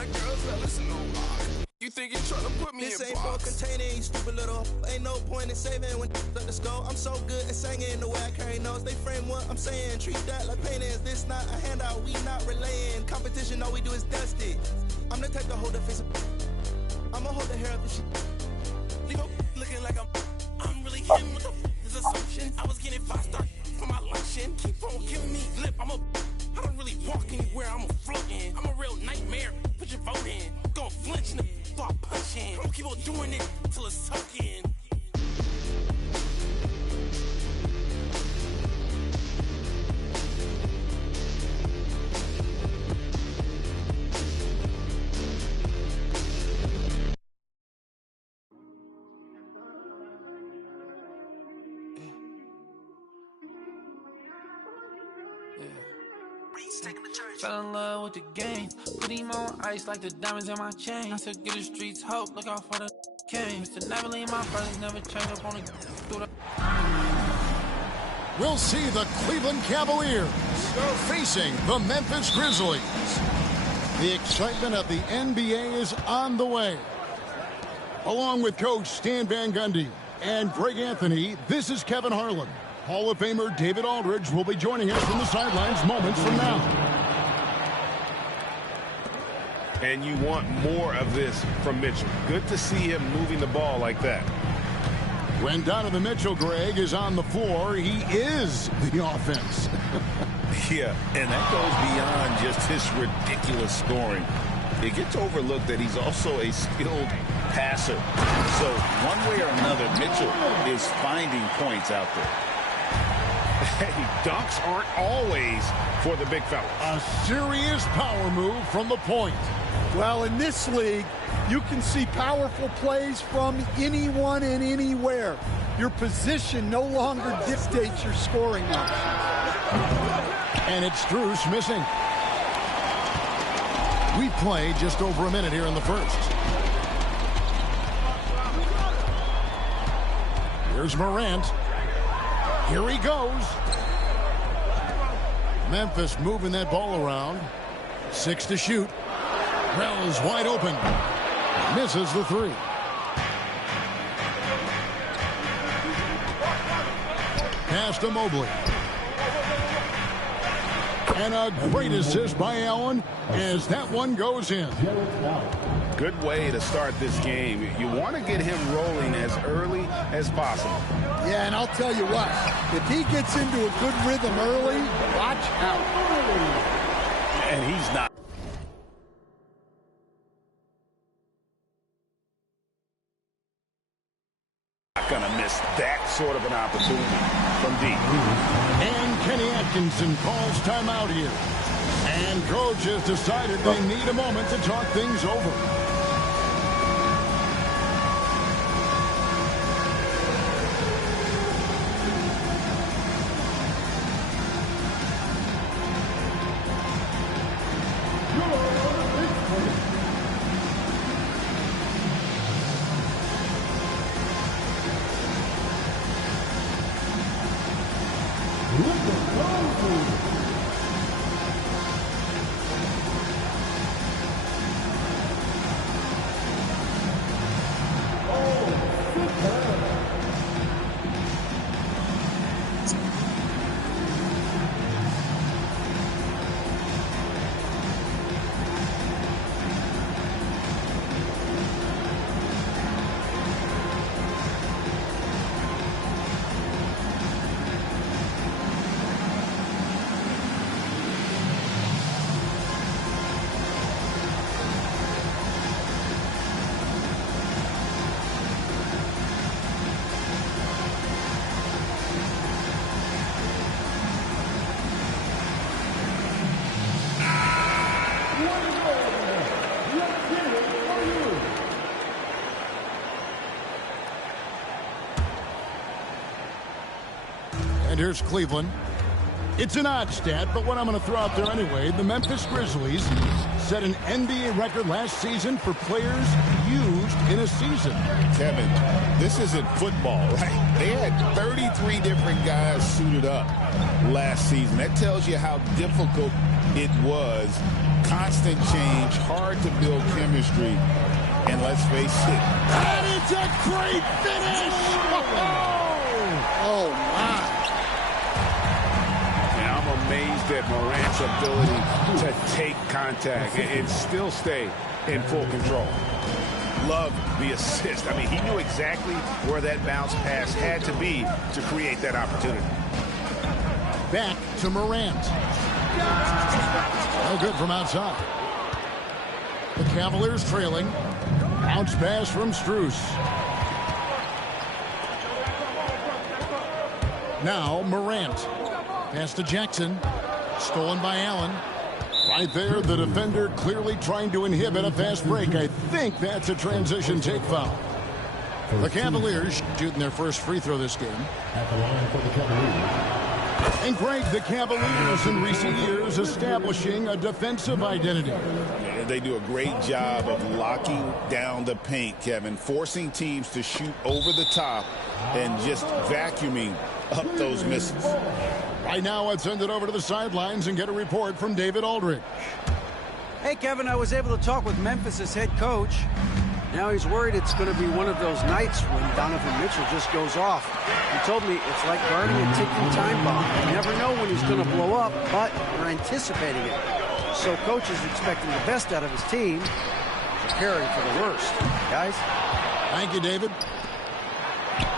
like girls that listen to rock. You think you're trying to put me this in ain't for box? containing, you stupid little. Ain't no point in saving when at the skull. I'm so good at singing the way I carry notes. They frame what I'm saying, treat that like painting. Is this not a handout? We not relaying. Competition, all we do is dust it. I'm the type to hold the face. I'ma hold the hair up and shit. You go looking like I'm really him with this assumption. I was getting 5-star for my luncheon. Keep on giving me lip. I don't really walk anywhere. I'm a floating. I'm a real nightmare. Put your vote in. Gonna flinch in the start punching. I'm gonna keep on doing it till it's sucking. Fell in love with the game. Put him on ice like the diamonds in my chain. I said, get the streets hope, look out for the king. Mr. Never leave my brothers, never change up on the. We'll see the Cleveland Cavaliers facing the Memphis Grizzlies. The excitement of the NBA is on the way. Along with Coach Stan Van Gundy and Greg Anthony, this is Kevin Harlan. Hall of Famer David Aldridge will be joining us from the sidelines moments from now. And you want more of this from Mitchell. Good to see him moving the ball like that. When Donovan Mitchell, Greg, is on the floor, he is the offense. Yeah, and that goes beyond just his ridiculous scoring. It gets overlooked that he's also a skilled passer. So one way or another, Mitchell is finding points out there. Hey, dunks aren't always for the big fella. A serious power move from the point. Well, in this league, you can see powerful plays from anyone and anywhere. Your position no longer dictates your scoring numbers. And it's Strus missing. We played just over a minute here in the first. Here's Morant. Here he goes. Memphis moving that ball around. 6 to shoot. Wells wide open. Misses the three. Pass to Mobley. And a great assist by Allen as that one goes in. Good way to start this game. You want to get him rolling as early as possible. Yeah, and I'll tell you what, if he gets into a good rhythm early, watch out. And he's not going to miss that sort of an opportunity from deep. And Kenny Atkinson calls timeout here. And coach has decided they need a moment to talk things over. And here's Cleveland. It's an odd stat, but what I'm going to throw out there anyway, the Memphis Grizzlies set an NBA record last season for players used in a season. Kevin, this isn't football, right? They had 33 different guys suited up last season. That tells you how difficult it was. Constant change, hard to build chemistry, and let's face it. And it's a great finish! Oh, my. Amazed at Morant's ability to take contact and still stay in full control. Love the assist. I mean, he knew exactly where that bounce pass had to be to create that opportunity. Back to Morant. No good from outside. The Cavaliers trailing. Bounce pass from Strus. Now Morant. Pass to Jackson. Stolen by Allen. Right there, the defender clearly trying to inhibit a fast break. I think that's a transition take foul. The Cavaliers shooting their first free throw this game. At the line for the Cavaliers. And Greg, the Cavaliers in recent years establishing a defensive identity. They do a great job of locking down the paint, Kevin, forcing teams to shoot over the top and just vacuuming up those misses. Right now, let's send it over to the sidelines and get a report from David Aldridge. Hey, Kevin, I was able to talk with Memphis' head coach. Now he's worried it's going to be one of those nights when Donovan Mitchell just goes off. He told me it's like guarding a ticking time bomb. You never know when he's going to blow up, but you're anticipating it. So coach is expecting the best out of his team, preparing for the worst. Guys? Thank you, David.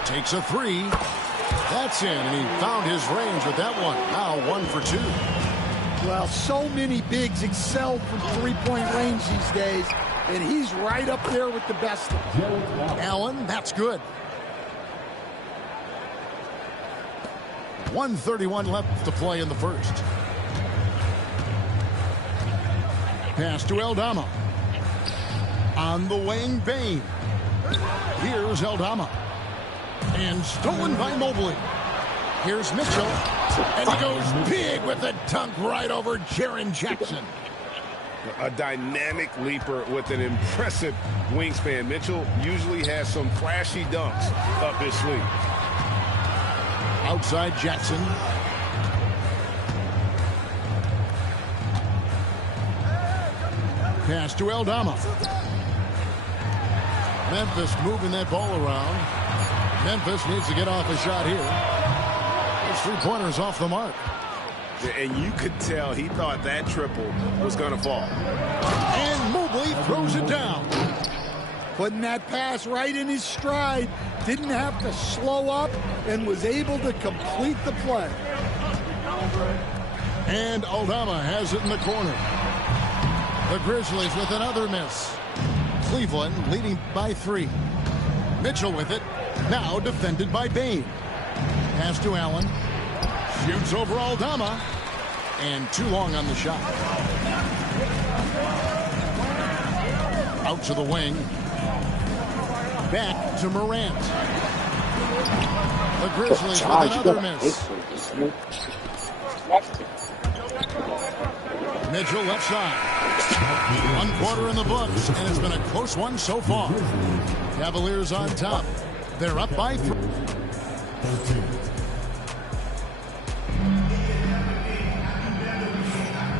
Takes a three. That's in, and he found his range with that one. Now 1 for 2. Well, so many bigs excel from three-point range these days, and he's right up there with the best of them. Allen, that's good. 1:31 left to play in the first. Pass to Aldama. On the wing, Bane. Here's Aldama. And stolen by Mobley. Here's Mitchell. And he goes big with a dunk right over Jaren Jackson. A dynamic leaper with an impressive wingspan. Mitchell usually has some flashy dunks up his sleeve. Outside Jackson. Pass to Aldama. Memphis moving that ball around. Memphis needs to get off a shot here. Those three-pointers off the mark. And you could tell he thought that triple was going to fall. And Mobley throws it down. Putting that pass right in his stride. Didn't have to slow up and was able to complete the play. And Aldama has it in the corner. The Grizzlies with another miss. Cleveland leading by 3. Mitchell with it. Now defended by Bane. Pass to Allen. Shoots over Aldama. And too long on the shot. Out to the wing. Back to Morant. The Grizzlies with another miss. Mitchell left side. 1 quarter in the books, and it's been a close one so far. Cavaliers on top. They're up by 3.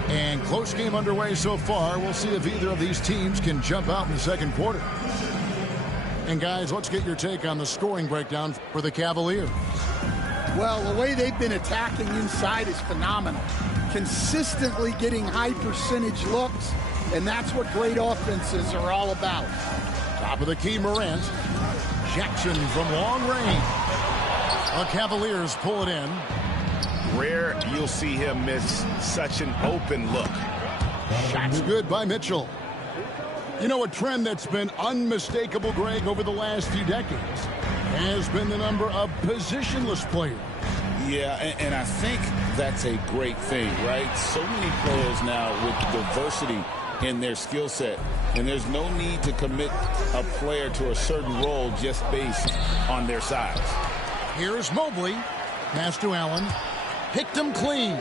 And close game underway so far. We'll see if either of these teams can jump out in the second quarter. And guys, let's get your take on the scoring breakdown for the Cavaliers. Well, the way they've been attacking inside is phenomenal. Consistently getting high percentage looks, and that's what great offenses are all about. Top of the key, Morant. Jackson from long range. The Cavaliers pull it in. Rare you'll see him miss such an open look. Shots good by Mitchell. You know, a trend that's been unmistakable, Greg, over the last few decades has been the number of positionless players. Yeah, and I think that's a great thing, right? So many players now with diversity in their skill set, and there's no need to commit a player to a certain role just based on their size. Here's Mobley. Pass to Allen. picked him clean.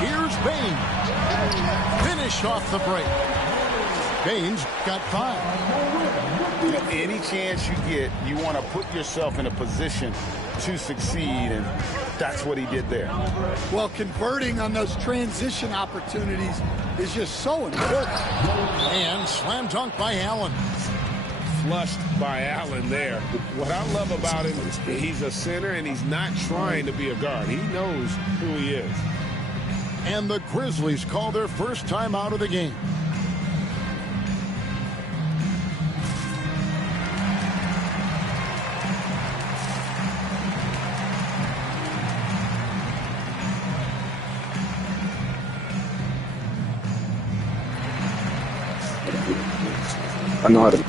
Here's Bain. Finished off the break. Bain's got 5. Any chance you get, you want to put yourself in a position to succeed, and that's what he did there. Well, converting on those transition opportunities is just so important. And slam dunk by Allen. Flushed by Allen there. What I love about him is he's a center and he's not trying to be a guard. He knows who he is. And the Grizzlies call their first time out of the game. I know how to.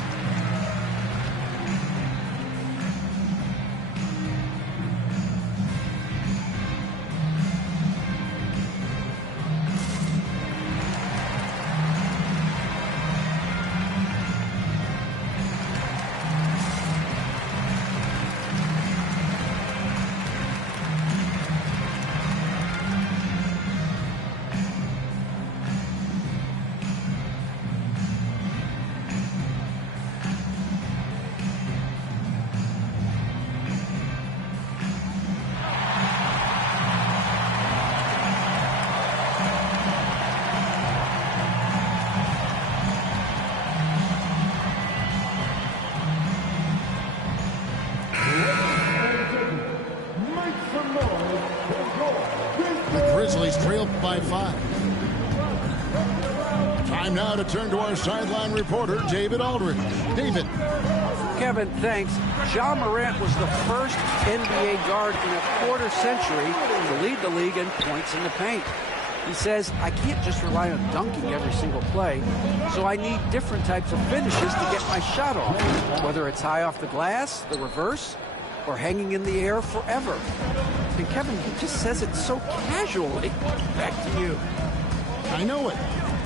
Grizzlies trail by 5. Time now to turn to our sideline reporter, David Aldridge. David. Kevin, thanks. Ja Morant was the first NBA guard in a quarter century to lead the league in points in the paint. He says, I can't just rely on dunking every single play, so I need different types of finishes to get my shot off, whether it's high off the glass, the reverse, or hanging in the air forever. And Kevin, he just says it so casually. Back to you. I know it.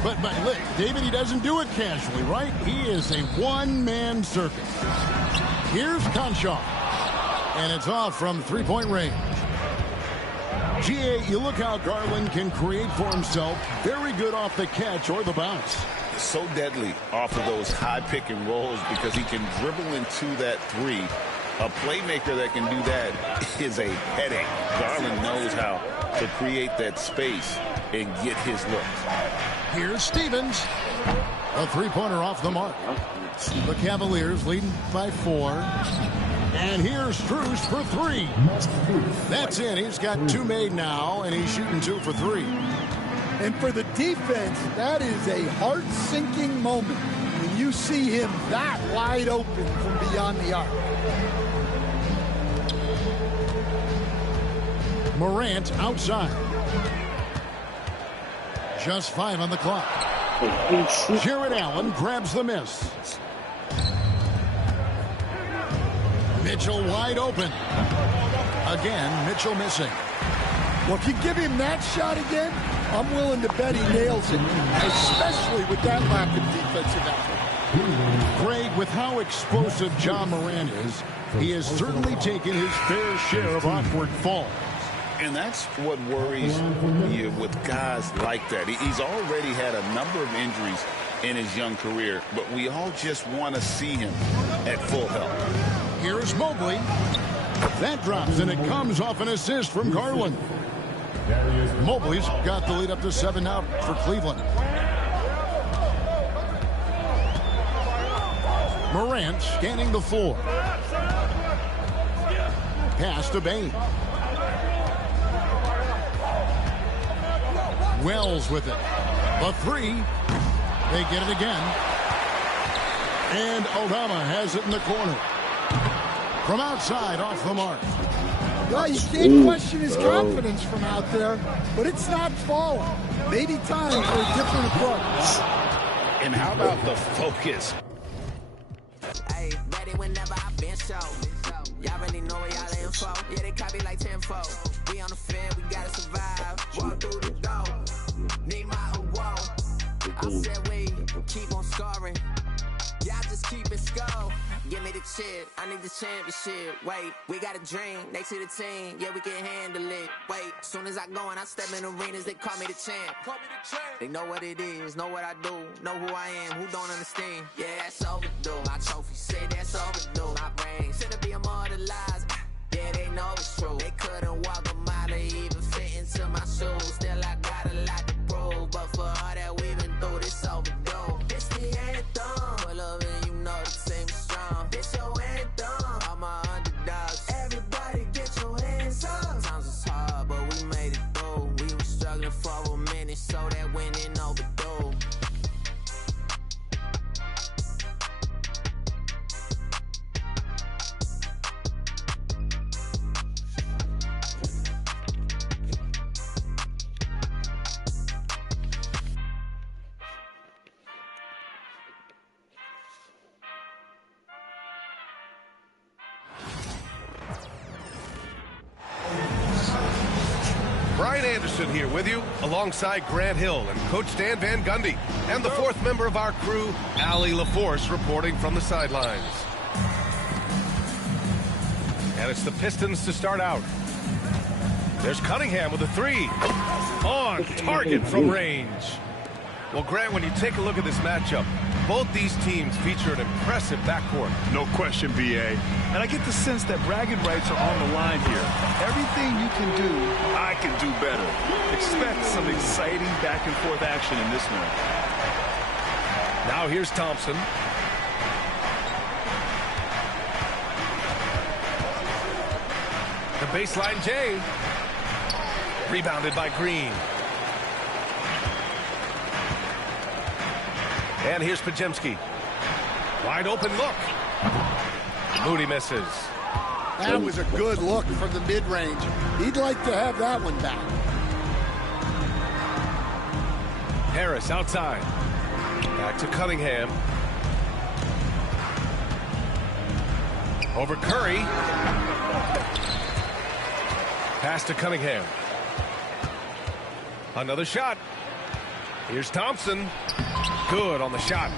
But look, David, he doesn't do it casually, right? He is a one-man circus. Here's Conchar. And it's off from three-point range. GA, you look how Garland can create for himself. Very good off the catch or the bounce. So deadly off of those high pick and rolls because he can dribble into that three. A playmaker that can do that is a headache. Garland knows how to create that space and get his looks. Here's Stevens. A three-pointer off the mark. The Cavaliers leading by 4. And here's Strus for 3. That's in. He's got 2 made now, and he's shooting 2 for 3. And for the defense, that is a heart-sinking moment when you see him that wide open from beyond the arc. Morant outside. Just 5 on the clock. Jarrett Allen grabs the miss. Mitchell wide open. Again, Mitchell missing. Well, if you give him that shot again, I'm willing to bet he nails it, especially with that lack of defensive effort. Greg, with how explosive Ja Morant is, he has certainly taken his fair share of awkward falls. And that's what worries you with guys like that. He's already had a number of injuries in his young career, but we all just want to see him at full health. Here's Mobley. That drops, and it comes off an assist from Garland. Mobley's got the lead up to 7 now for Cleveland. Morant scanning the floor. Pass to Bain. Wells with it. A 3. They get it again. And Aldama has it in the corner. From outside, off the mark. Well, you can't question his confidence from out there, but it's not falling. Maybe time for a different approach. And how about the focus? Hey, ready whenever I've been show. Y'all really know where y'all info. Yeah, they copy like tenfold. We on the field, we gotta survive. Walk through the door. Need my award. I said we keep on scoring. Y'all just keep it score. Give me the chip, I need the championship. Wait, we got a dream, next to the team, yeah, we can handle it. Wait, soon as I go and I step in arenas, they call me the champ. They know what it is, know what I do, know who I am, who don't understand. Yeah, that's overdue. My trophy say that's overdue. My brain should've been immortalized. Yeah, they know it's true. They couldn't walk a mile to even fit into my shoes. Still, I got a lot to prove, but for all that we've been through, this overdue. It's the anthem. Pull up and you know the team is strong. This your anthem. All my underdogs. Everybody get your hands up. Sometimes it's hard, but we made it through. We were struggling for a minute, so that winning overdue. Brian Anderson here with you, alongside Grant Hill and Coach Stan Van Gundy, and the fourth member of our crew, Allie LaForce, reporting from the sidelines. And it's the Pistons to start out. There's Cunningham with a three. On target from range. Well, Grant, when you take a look at this matchup, both these teams feature an impressive backcourt. No question, B.A. And I get the sense that bragging rights are on the line here. Everything you can do, I can do better. Expect some exciting back-and-forth action in this one. Now here's Thompson. The baseline J. Rebounded by Green. And here's Podziemski. Wide open look. Moody misses. That was a good look from the mid-range. He'd like to have that one back. Harris outside. Back to Cunningham. Over Curry. Pass to Cunningham. Another shot. Here's Thompson. Good on the shot.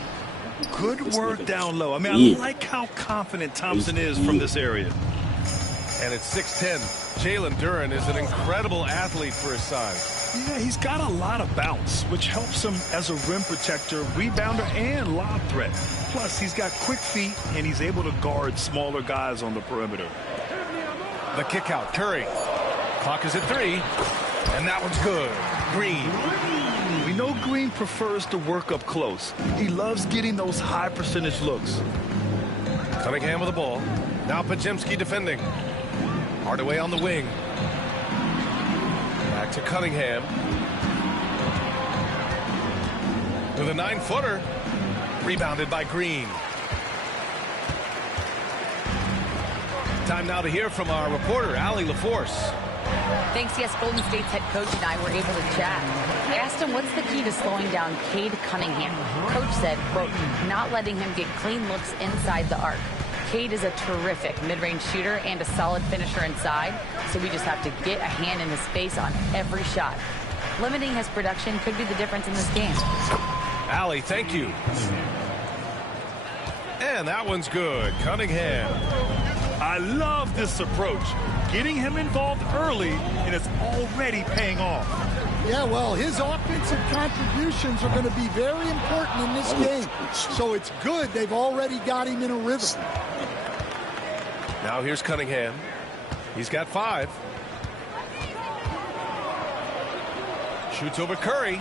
Good work down low. I mean, I like how confident Thompson is from this area. And it's 6'10". Jalen Duren is an incredible athlete for his size. Yeah, he's got a lot of bounce, which helps him as a rim protector, rebounder, and lob threat. Plus, he's got quick feet, and he's able to guard smaller guys on the perimeter. The kick out, Curry. Clock is at 3, and that one's good. Green. We know Green prefers to work up close. He loves getting those high percentage looks. Cunningham with the ball. Now Podziemski defending. Hardaway on the wing. Back to Cunningham. With a 9-footer. Rebounded by Green. Time now to hear from our reporter, Allie LaForce. Thanks. Yes, Golden State's head coach and I were able to chat. I asked him what's the key to slowing down Cade Cunningham. Coach said, quote, not letting him get clean looks inside the arc. Cade is a terrific mid-range shooter and a solid finisher inside, so we just have to get a hand in his face on every shot. Limiting his production could be the difference in this game. Allie, thank you. And that one's good. Cunningham. I love this approach. Getting him involved early, and it's already paying off. Yeah, well, his offensive contributions are going to be very important in this game. So it's good they've already got him in a rhythm. Now here's Cunningham. He's got 5. Shoots over Curry.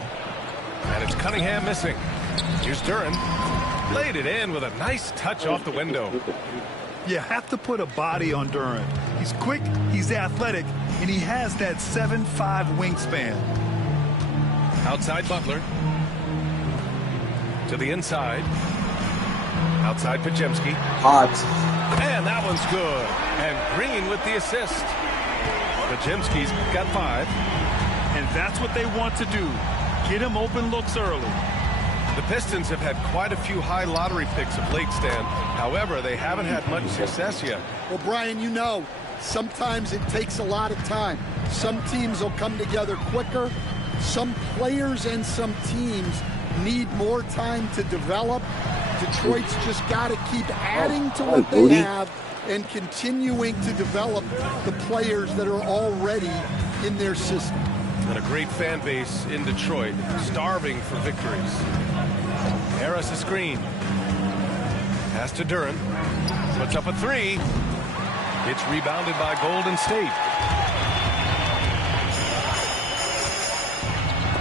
And it's Cunningham missing. Here's Duren. Laid it in with a nice touch off the window. You have to put a body on Duren. He's quick, he's athletic, and he has that 7'5" wingspan. Outside Butler. To the inside. Outside Podziemski. Hot. And that one's good. And Green with the assist. Podziemski's got 5. And that's what they want to do. Get him open looks early. The Pistons have had quite a few high lottery picks of late, Stan. However, they haven't had much success yet. Well, Brian, you know, sometimes it takes a lot of time. Some teams will come together quicker. Some players and some teams need more time to develop. Detroit's just got to keep adding to what they have and continuing to develop the players that are already in their system. And a great fan base in Detroit, starving for victories. Harris a screen. Pass to Duren. Puts up a three. It's rebounded by Golden State.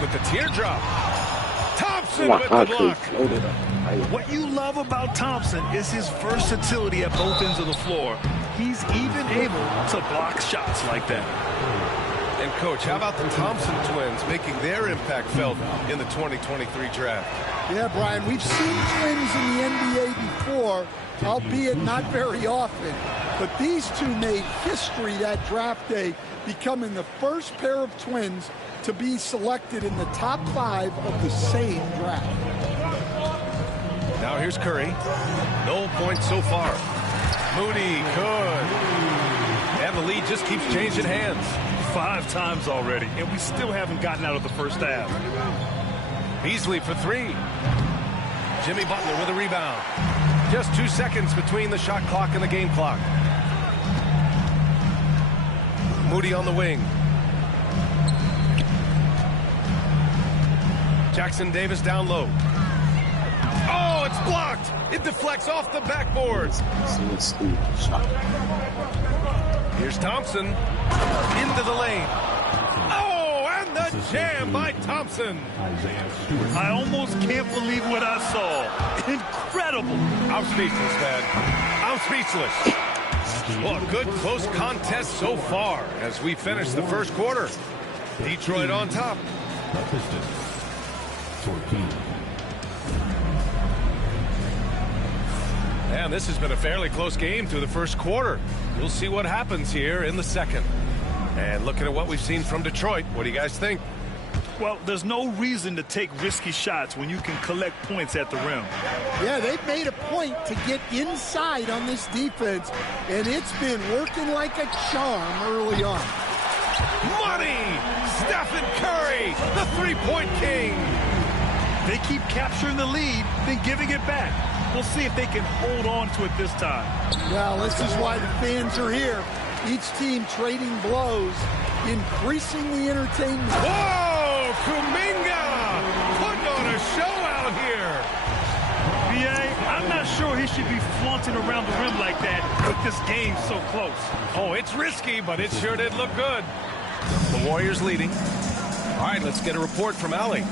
With the teardrop. Thompson with the block. What you love about Thompson is his versatility at both ends of the floor. He's even able to block shots like that. And, Coach, how about the Thompson twins making their impact felt in the 2023 draft? Yeah, Brian, we've seen twins in the NBA before, albeit not very often. But these two made history that draft day, becoming the first pair of twins to be selected in the top 5 of the same draft. Now here's Curry. No points so far. Moody, good. And the lead just keeps changing hands. 5 times already, and we still haven't gotten out of the first half. Beasley for 3. Jimmy Butler with a rebound. Just 2 seconds between the shot clock and the game clock. Moody on the wing. Jackson Davis down low. Oh, it's blocked. It deflects off the backboard. Here's Thompson into the lane. Oh, and the jam by Thompson. I almost can't believe what I saw. Incredible. I'm speechless, man. I'm speechless. Well, a good close contest so far as we finish the first quarter. Detroit on top. And this has been a fairly close game through the first quarter. We'll see what happens here in the second. And looking at what we've seen from Detroit, what do you guys think? Well, there's no reason to take risky shots when you can collect points at the rim. Yeah, they've made a point to get inside on this defense, and it's been working like a charm early on. Money! Stephen Curry, the three-point king. They keep capturing the lead, then giving it back. We'll see if they can hold on to it this time. Well, this is why the fans are here. Each team trading blows, increasing the entertainment. Whoa! Kuminga! Putting on a show out here. B.A., I'm not sure he should be flaunting around the rim like that with this game so close. Oh, it's risky, but it sure did look good. The Warriors leading. All right, let's get a report from Allie.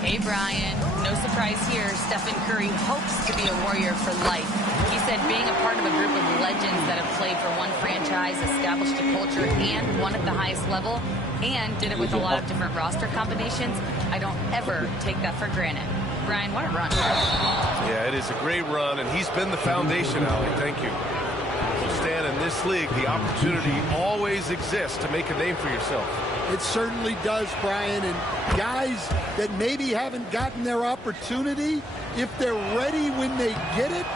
Hey, Brian. No surprise here. Stephen Curry hopes to be a Warrior for life. He said being a part of a group of legends that have played for one franchise, established a culture, and won at the highest level, and did it with a lot of different roster combinations, I don't ever take that for granted. Brian, what a run. Yeah, it is a great run, and he's been the foundation, Allie. Thank you. So, Stan, in this league, the opportunity always exists to make a name for yourself. It certainly does, Brian, and guys that maybe haven't gotten their opportunity, if they're ready when they get it,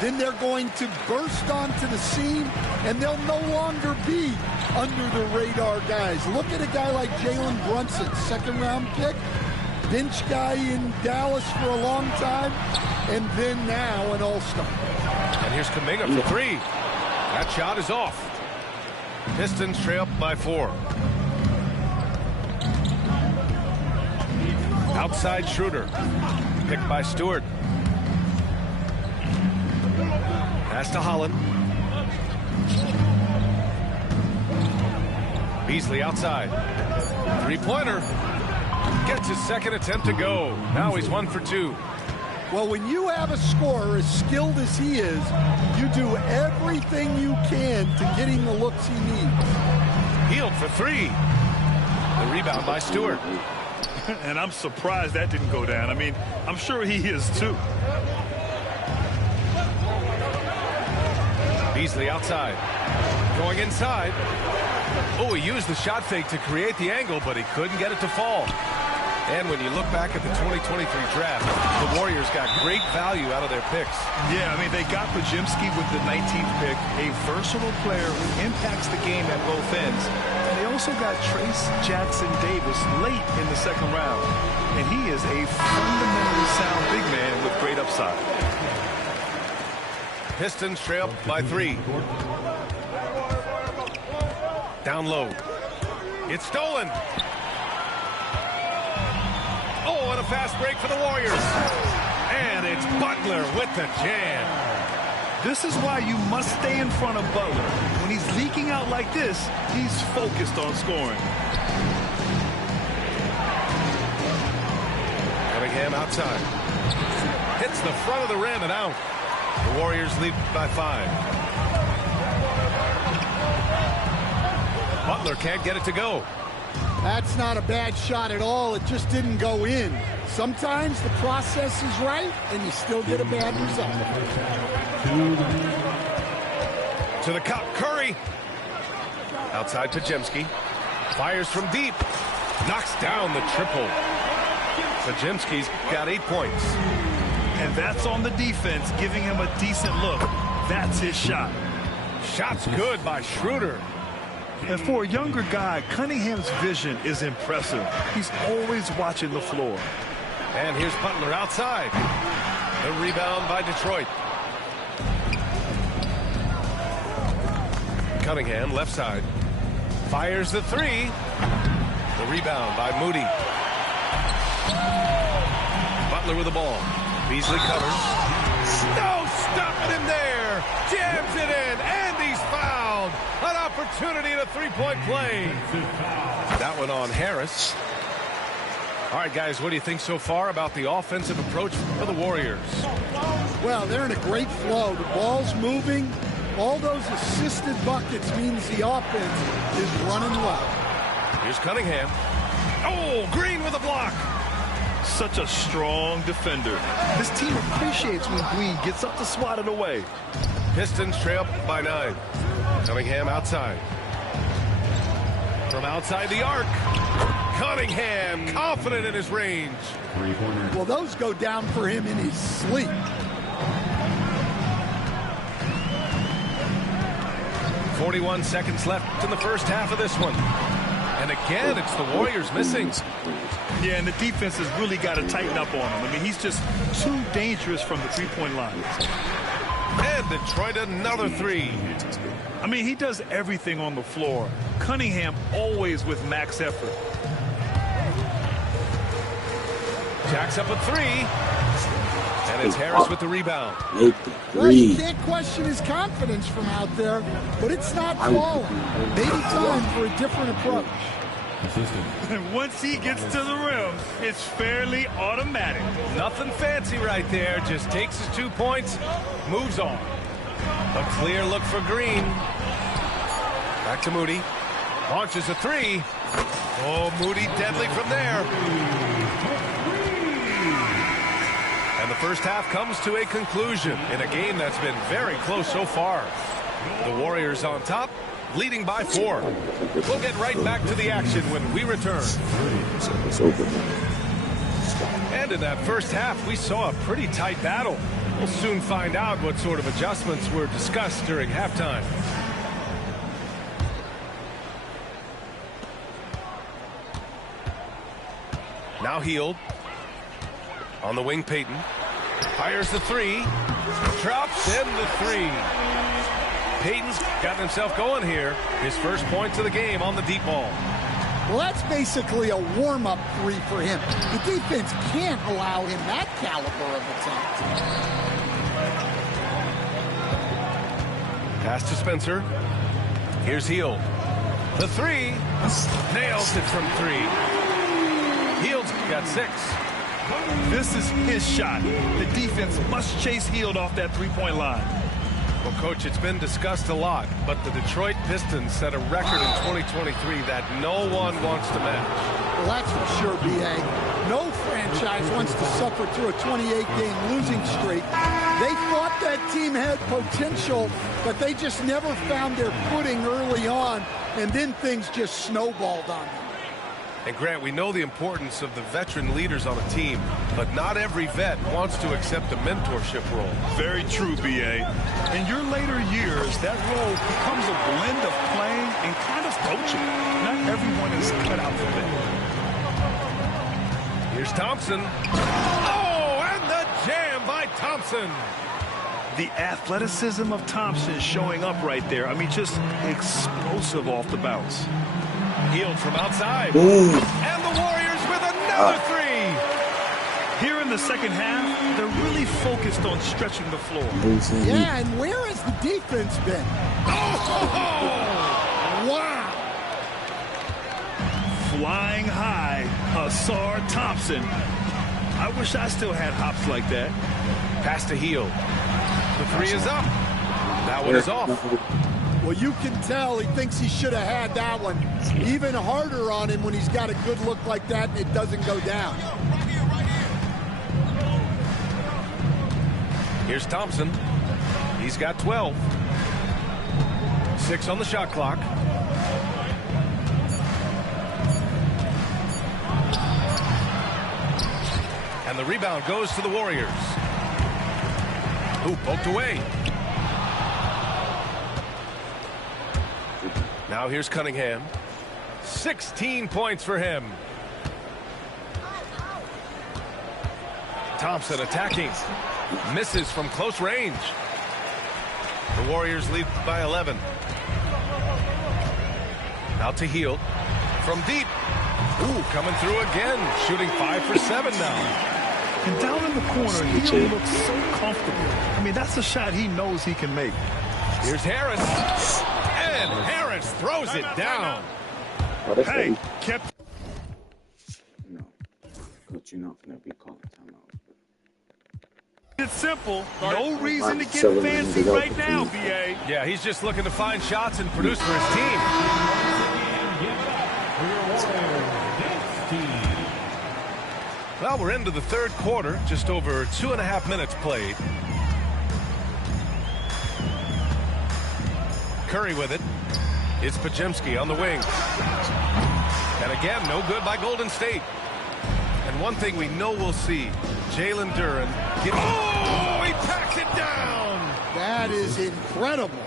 then they're going to burst onto the scene, and they'll no longer be under the radar guys. Look at a guy like Jalen Brunson, second-round pick, bench guy in Dallas for a long time, and then now an all-star. And here's Kuminga for 3. That shot is off. Pistons trail up by 4. Outside Schroeder, picked by Stewart. Pass to Holland. Beasley outside. Three-pointer. Gets his second attempt to go. Now he's 1 for 2. Well, when you have a scorer as skilled as he is, you do everything you can to get him the looks he needs. Hield for 3. The rebound by Stewart. And I'm surprised that didn't go down. I mean, I'm sure he is too. Beasley outside. Going inside. Oh, he used the shot fake to create the angle, but he couldn't get it to fall. And when you look back at the 2023 draft, the Warriors got great value out of their picks. Yeah, I mean, they got Podziemski with the 19th pick, a versatile player who impacts the game at both ends. And they also got Trace Jackson Davis late in the second round. And he is a fundamentally sound big man with great upside. Pistons trail by 3. Down low. It's stolen. Oh, and a fast break for the Warriors. And it's Butler with the jam. This is why you must stay in front of Butler. When he's leaking out like this, he's focused on scoring. Cunningham outside. Hits the front of the rim and out. The Warriors lead by 5. Butler can't get it to go. That's not a bad shot at all. It just didn't go in. Sometimes the process is right, and you still get a bad result. To the cup, Curry. Outside Podziemski. Fires from deep. Knocks down the triple. Podziemski's got 8 points. And that's on the defense, giving him a decent look. That's his shot. Shot's good by Schroeder. And for a younger guy, Cunningham's vision is impressive. He's always watching the floor. And here's Butler outside. The rebound by Detroit. Cunningham left side. Fires the 3. The rebound by Moody. Butler with the ball. Beasley covers. No stopping him there. Jams it in, and he's fouled. An opportunity at a 3-point play. That one on Harris. All right, guys, what do you think so far about the offensive approach for the Warriors? Well, they're in a great flow. The ball's moving. All those assisted buckets means the offense is running well. Here's Cunningham. Oh, Green with a block. Such a strong defender. This team appreciates when Green gets up to swat it away. Pistons trail by 9. Cunningham outside. From outside the arc. Cunningham confident in his range. Well, those go down for him in his sleep. .41 seconds left in the first half of this one. And again, it's the Warriors missing. Yeah, and the defense has really got to tighten up on him. I mean, he's just too dangerous from the three-point line. And Detroit another 3. I mean, he does everything on the floor. Cunningham always with max effort. Jacks up a 3. And it's Harris with the rebound. Well, you can't question his confidence from out there, but it's not falling. Maybe time for a different approach. And once he gets to the rim, it's fairly automatic. Nothing fancy right there. Just takes his 2 points, moves on. A clear look for Green. Back to Moody. Launches a 3. Oh, Moody deadly from there. And the first half comes to a conclusion in a game that's been very close so far. The Warriors on top, leading by 4. We'll get right back to the action when we return. And in that first half, we saw a pretty tight battle. We'll soon find out what sort of adjustments were discussed during halftime. Now Hield. On the wing, Payton. Fires the 3. Drops in the 3. Payton's gotten himself going here. His first points of the game on the deep ball. Well, that's basically a warm-up 3 for him. The defense can't allow him that caliber of attempt. Pass to Spencer. Here's Hield. The 3. Nails it from 3. Hield's got 6. This is his shot. The defense must chase Hield off that three-point line. Well, Coach, it's been discussed a lot, but the Detroit Pistons set a record in 2023 that no one wants to match. Well, that's for sure, B.A. No franchise wants to suffer through a 28-game losing streak. They thought that team had potential, but they just never found their footing early on, and then things just snowballed on them. And Grant, we know the importance of the veteran leaders on a team, but not every vet wants to accept a mentorship role. Very true, B.A. In your later years, that role becomes a blend of playing and kind of coaching. Not everyone is cut out for that. Here's Thompson. Oh, and the jam by Thompson. The athleticism of Thompson showing up right there. I mean, just explosive off the bounce. Hield from outside. Ooh. And the Warriors with another three. Here in the second half, they're really focused on stretching the floor. Yeah, and where has the defense been? Oh! Wow! Flying high, Ausar Thompson. I wish I still had hops like that. Pass to Hield. The three is up. That one is off. Well, you can tell he thinks he should have had that one. Even harder on him when he's got a good look like that and it doesn't go down. Here's Thompson. He's got 12. 6 on the shot clock. And the rebound goes to the Warriors. Hoop poked away. Now here's Cunningham. 16 points for him. Thompson attacking. Misses from close range. The Warriors lead by 11. Out to Hield. From deep. Ooh, coming through again. Shooting 5 for 7 now. And down in the corner, he looks so comfortable. I mean, that's a shot he knows he can make. Here's Harris. And Harris throws it down. Hey, kept. No. Coach, you're not going to be calling timeout. It's simple. No reason to get fancy right now, BA. Yeah, he's just looking to find shots and produce for his team. Well, we're into the third quarter, just over 2.5 minutes played. Curry with it. It's Podziemski on the wing. And again, no good by Golden State. And one thing we know we'll see, Jalen Duren. Oh, he packs it down. That is incredible.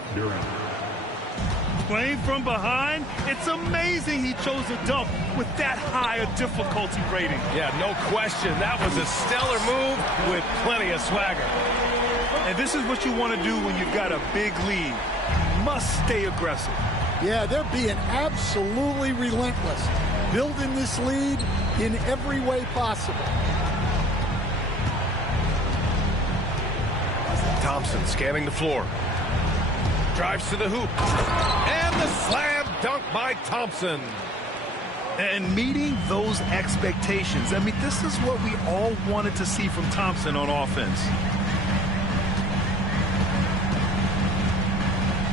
Playing from behind, it's amazing he chose a dunk with that high a difficulty rating. Yeah, no question. That was a stellar move with plenty of swagger. And this is what you want to do when you've got a big lead. Must stay aggressive. Yeah, they're being absolutely relentless. Building this lead in every way possible. Thompson scanning the floor. Drives to the hoop. And the slam dunk by Thompson. And meeting those expectations. I mean, this is what we all wanted to see from Thompson on offense.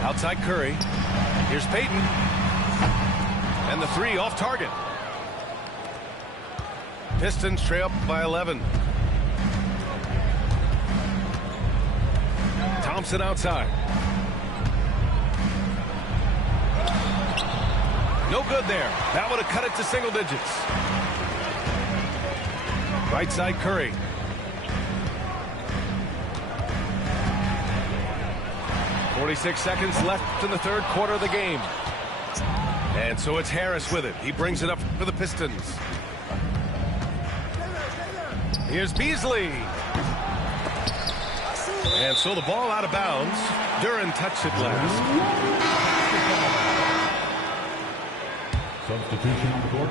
Outside Curry. Here's Payton. And the three off target. Pistons trail up by 11. Thompson outside. No good there. That would have cut it to single digits. Right side Curry. .46 seconds left in the third quarter of the game. And so it's Harris with it. He brings it up for the Pistons. Here's Beasley. And so the ball out of bounds. Duren touched it last. Substitution on the court.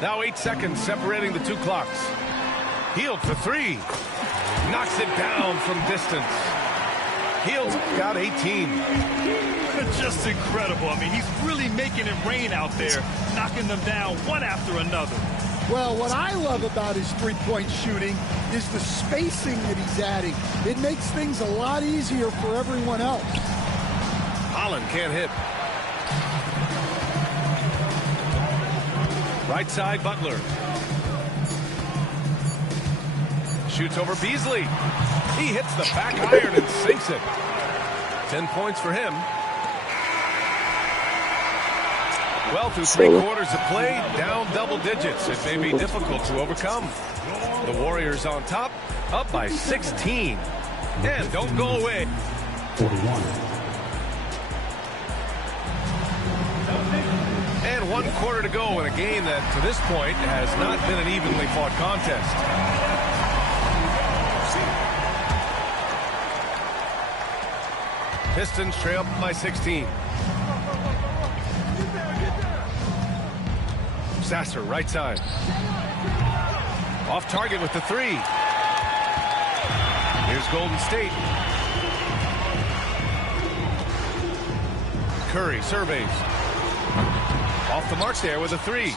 Now 8 seconds separating the two clocks. Hield for three. Knocks it down from distance. Hield's got 18. Just incredible. I mean, he's really making it rain out there, knocking them down one after another. Well, what I love about his three-point shooting is the spacing that he's adding. It makes things a lot easier for everyone else. Holland can't hit. Right side, Butler. Shoots over Beasley. He hits the back iron and sinks it. 10 points for him. Well, through three quarters of play, down double digits. It may be difficult to overcome. The Warriors on top, up by 16. And don't go away. 41. 1 quarter to go in a game that, to this point, has not been an evenly fought contest. Pistons trail by 16. Sasser, right side. Off target with the 3. Here's Golden State. Curry surveys. Off the mark there with a 3.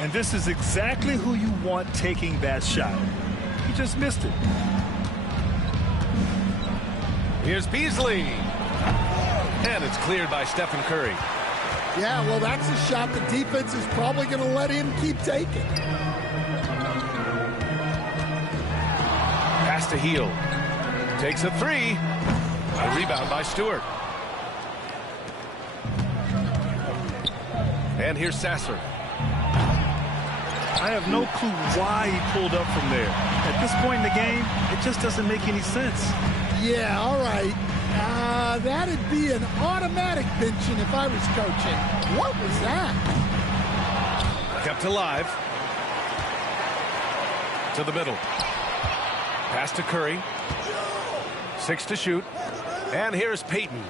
And this is exactly who you want taking that shot. He just missed it. Here's Beasley. And it's cleared by Stephen Curry. Yeah, well, that's a shot the defense is probably going to let him keep taking. Pass to Hield. Takes a 3. A rebound by Stewart. And here's Sasser. I have no clue why he pulled up from there. At this point in the game, it just doesn't make any sense. Yeah, all right. That'd be an automatic benching if I was coaching. What was that? Kept alive. To the middle. Pass to Curry. 6 to shoot. And here's Payton.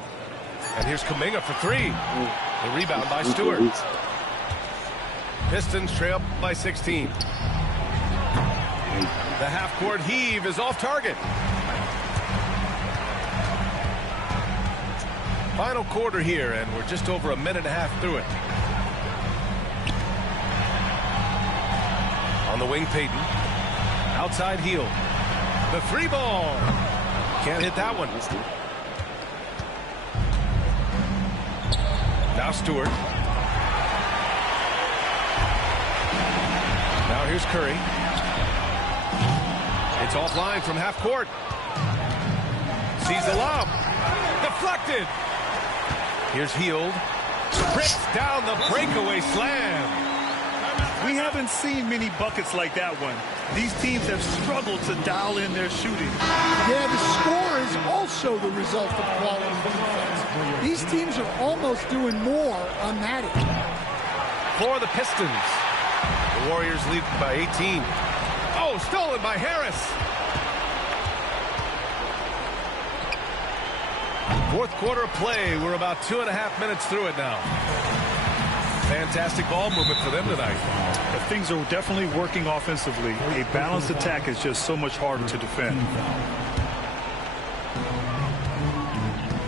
And here's Kuminga for 3. The rebound by Stewart. Pistons trail by 16. The half-court heave is off target. Final quarter here, and we're just over a minute and a half through it. On the wing, Payton. Outside Hield. The 3 ball. Can't hit that one. Now Stewart. Now here's Curry. It's offline from half court. Sees the lob. Deflected. Here's Hield. Rips down the breakaway slam. We haven't seen many buckets like that one. These teams have struggled to dial in their shooting. Yeah, the score is also the result of quality defense. These teams are almost doing more on that end. For the Pistons. The Warriors lead by 18. Oh, stolen by Harris. Fourth quarter of play. We're about 2.5 minutes through it now. Fantastic ball movement for them tonight. But things are definitely working offensively. A balanced attack is just so much harder to defend.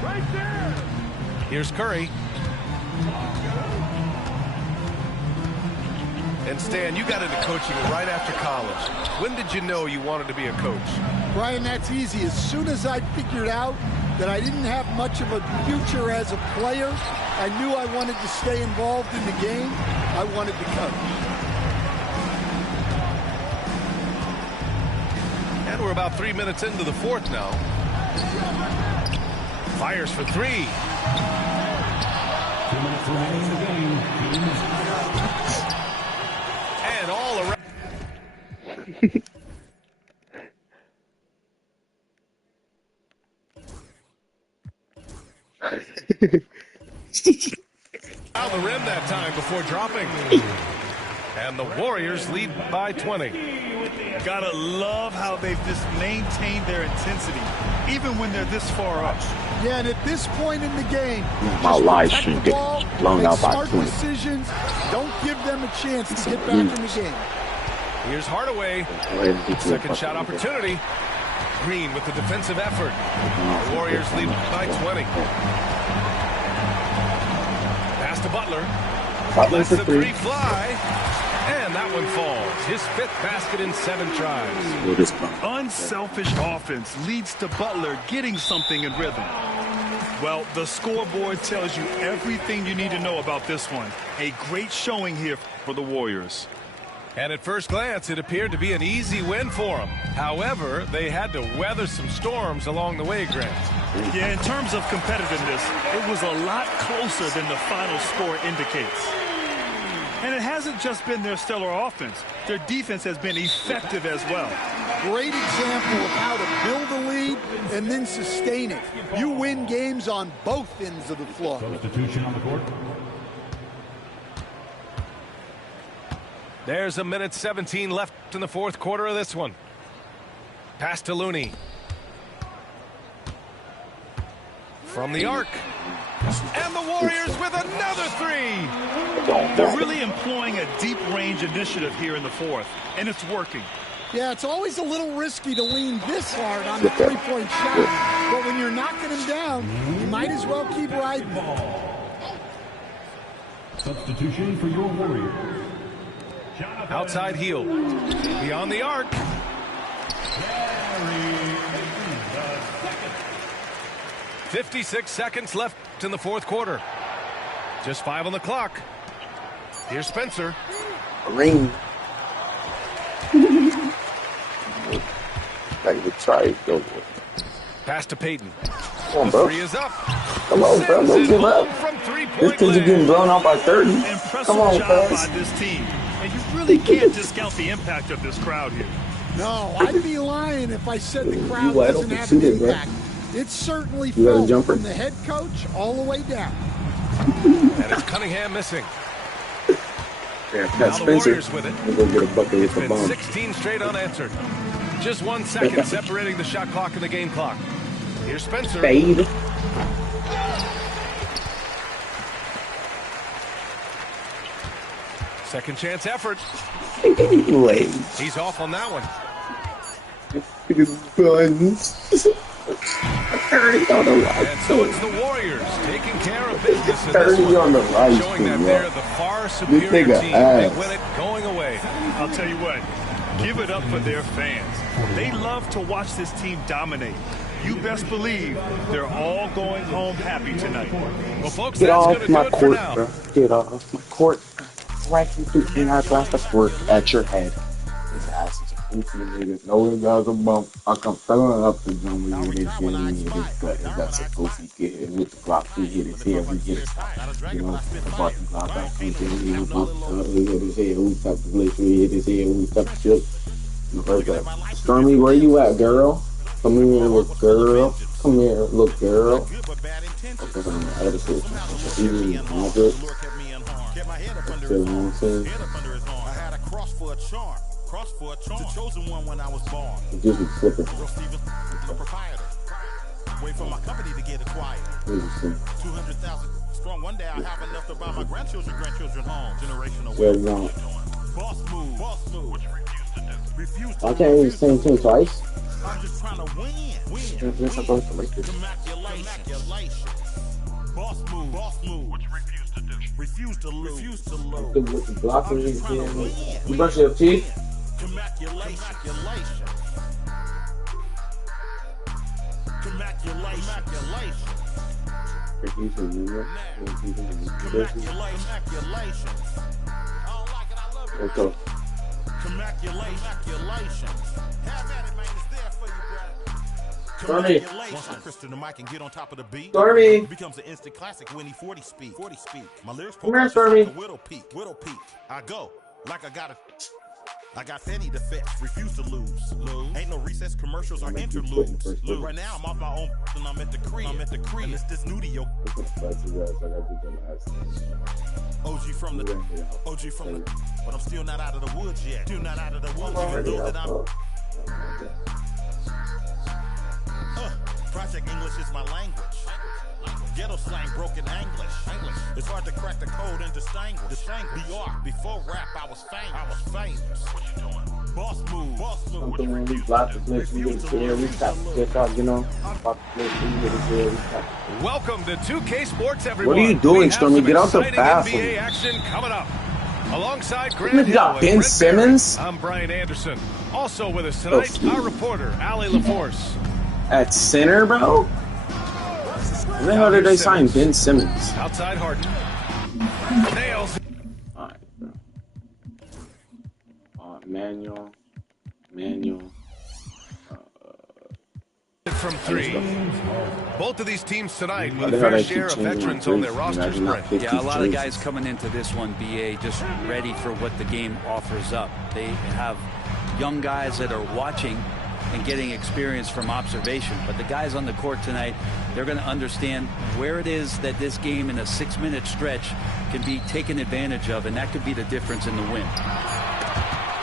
Right there. Here's Curry. And Stan, you got into coaching right after college. When did you know you wanted to be a coach? Brian, that's easy. As soon as I figured out that I didn't have much of a future as a player, I knew I wanted to stay involved in the game. I wanted to coach. And we're about 3 minutes into the fourth now. Fires for 3. 2 minutes remaining in the game. And all around. Out the rim that time before dropping. And the Warriors lead by 20. Gotta love how they've just maintained their intensity, even when they're this far up. Yeah, and at this point in the game, my life protect should the get ball, blown make out by smart 20. decisions. Don't give them a chance to get back in the game. Here's Hardaway. Second shot opportunity. Green with the defensive effort. The Warriors lead by 20. Pass to Butler. Lets the 3 fly. And that one falls. His 5th basket in 7 tries. Unselfish offense leads to Butler getting something in rhythm. Well, the scoreboard tells you everything you need to know about this one. A great showing here for the Warriors. And at first glance, it appeared to be an easy win for them. However, they had to weather some storms along the way, Grant. Yeah, in terms of competitiveness, it was a lot closer than the final score indicates. And it hasn't just been their stellar offense. Their defense has been effective as well. Great example of how to build a lead and then sustain it. You win games on both ends of the floor. Substitution on the court. There's 1:17 left in the fourth quarter of this one. Pass to Looney. From the arc. And the Warriors with another three. They're really employing a deep range initiative here in the fourth, and it's working. Yeah, it's always a little risky to lean this hard on the three-point shot. But when you're knocking him down, you might as well keep riding. Substitution for your Warriors. Outside heel. Beyond the arc. 56 seconds left in the fourth quarter. Just 5 on the clock. Here's Spencer. Ring. Like the try go. Pass to Peyton. Come on, bro. Three is up. Come on, bro. Don't give up. This team's getting blown out by 30. Come on, job guys. by this team. And you really can't discount the impact of this crowd here. No, I'd be lying if I said the crowd doesn't have an impact. It's certainly felt from the head coach all the way down. And it's Cunningham missing. Yeah, Now Spencer. the Warriors with it. We'll go get a bucket with the Been bomb. 16 straight unanswered. Just 1 second separating the shot clock and the game clock. Here's Spencer. Fade. Second chance effort. Late. He's off on that one. Buns. 30 on the right. And so it's the Warriors taking care of business in 30 this one, on the right. showing that they're the far superior nigga team. ass. They win it going away. I'll tell you what, give it up for their fans. They love to watch this team dominate. You best believe they're all going home happy tonight. Well, folks, Get that's off going to my do it for court, now. bro. Get off my court. Right between our glass of work at your head. His ass is a goofy nigga. No, he got a bump. I come throwing up the drum when you hit his gut. That's a goofy kid. With the Glock, we hit his head, we hit his top. You know, the button Glock, I think he hit his head, we tapped the glitch, we hit his head, we tapped the shit. You heard that. Stormy, where you at, girl? Come here, look, girl. Come here, look, girl. Okay, I'm out of the switch. I'm good. You know what I'm saying? I had a cross for a charm. Cross for a charm. The chosen one when I was born. It just be flipping. The proprietor. Wait for my company to get acquired. 200,000 strong. One day I'll have enough to buy my grandchildren home. Generational Yeah, boss move. Boss move. Refuse to I can't use the same team twice. I'm just trying to win. That's supposed to like this. Immaculation. Boss move. Boss move. What you refuse to do? Refuse to lose. Refuse to lose. With the blockers, you brush your teeth. Immaculation. What's up? Stormy. Kristen the mic and get on top of the beat. Stormy. It becomes an instant classic when he 40 speak. My lyrics Come here, Stormy. Widow peak. I go like I got Fetty to fetch, refuse to lose. Ain't no recess commercials or interludes. Look, right now I'm off my own and I'm at the crib. And it's this new to your OG from the but I'm still not out of the woods yet. Even though that I'm Project English is my language. Ghetto slang, broken English. It's hard to crack the code and distinguish. Before rap, I was famous. What you doing? Boss move. Something when we block the glitch, we get his head, we tap the glitch out, you know. Block the glitch, we get his head, we tap. Welcome to 2K Sports, everyone. What are you doing, Stormy? Get out the bathroom. NBA action coming up. Alongside We Grant Hill got and Ben Brent Simmons. Barry, I'm Brian Anderson. Also with us tonight, our reporter, Allie LaForce. At center, bro? Where the hell did they sign Ben Simmons? Outside Harden. Nails. Alright, bro. Manual. From three. Both of these teams tonight with a fair share of veterans on their rosters. Yeah, a lot of guys coming into this one, BA, just ready for what the game offers up. They have young guys that are watching and getting experience from observation. But the guys on the court tonight, they're going to understand where it is that this game in a 6-minute stretch can be taken advantage of, and that could be the difference in the win.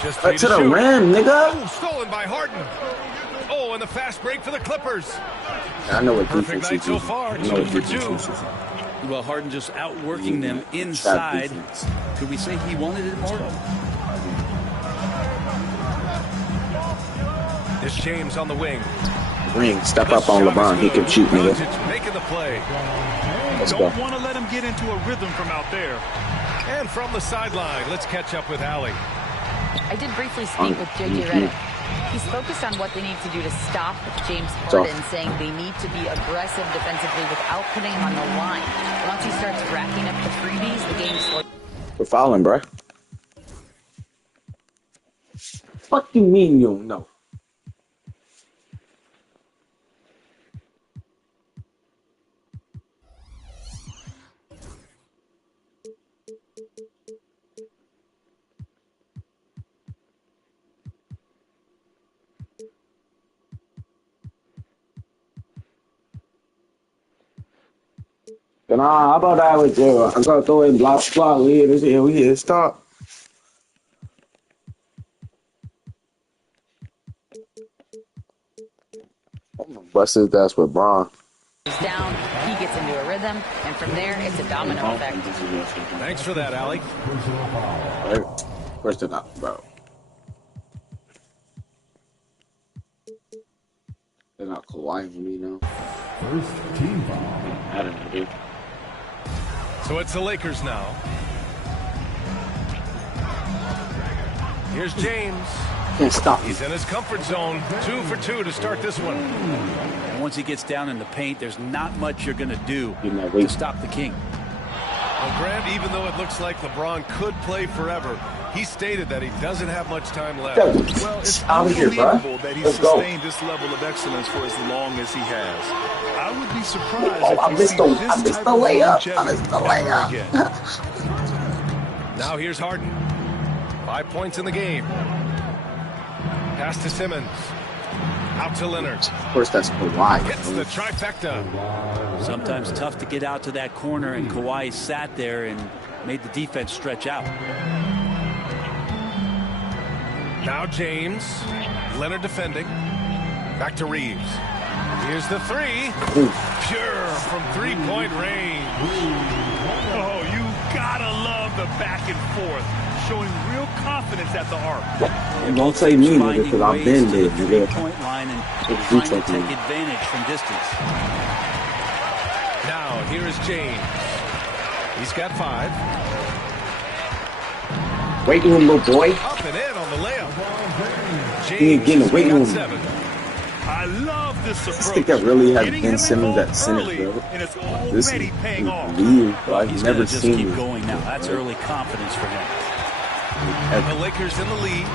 Just to the rim, nigga. Oh, stolen by Harden. Oh, and the fast break for the Clippers. I know what Perfect defense night is. so far. 2 for 2. Well, Harden just outworking them inside. Could we say he wanted it more? It's James on the wing. Ring, step up on LeBron. He can shoot, nigga. Making the play. Let's go. Don't want to let him get into a rhythm from out there. And from the sideline, let's catch up with Allie. I did briefly speak with J.J. Redick. He's focused on what they need to do to stop James Harden, saying they need to be aggressive defensively without putting him on the line. Once he starts racking up the freebies, the game's slow. We're fouling, bro. Fuck you mean you don't know? Nah, how about that with you? I'm gonna throw in block. We here, stop. Bust his ass with Braun. He's down, he gets into a rhythm, and from there, it's a domino effect. Thanks for that, Allie. First enough, bro. They're not Kawhi for me now. First team foul. I don't know, dude. So it's the Lakers now. Here's James. Can't stop. He's in his comfort zone. 2 for 2 to start this one. And once he gets down in the paint, there's not much you're going to do to stop the King. Well, Grant, even though it looks like LeBron could play forever, he stated that he doesn't have much time left. Well, it's unbelievable that he's sustained this level of excellence for as long as he has. I would be surprised if we see this type of longevity ever again. Now here's Harden. 5 points in the game. Pass to Simmons. Out to Leonard. Of course, that's Kawhi. Hits the trifecta. Sometimes tough to get out to that corner, and Kawhi sat there and made the defense stretch out. Now James. Leonard defending. Back to Reeves. Here's the three. Pure from three-point range. Oh, you gotta love the back and forth. Showing real confidence at the arc. Don't say me, nigga, because I've been there, nigga. Point line and trying to take advantage from distance. Now, here is James. He's got 5. Weight room, little boy. Up and in on the layup. He ain't getting a weight room. 7. I love this approach. I think that really has Ben Simmons at center, bro. This is weird, bro. I've never seen keep this. going now. That's early confidence for him. The Lakers in the lead.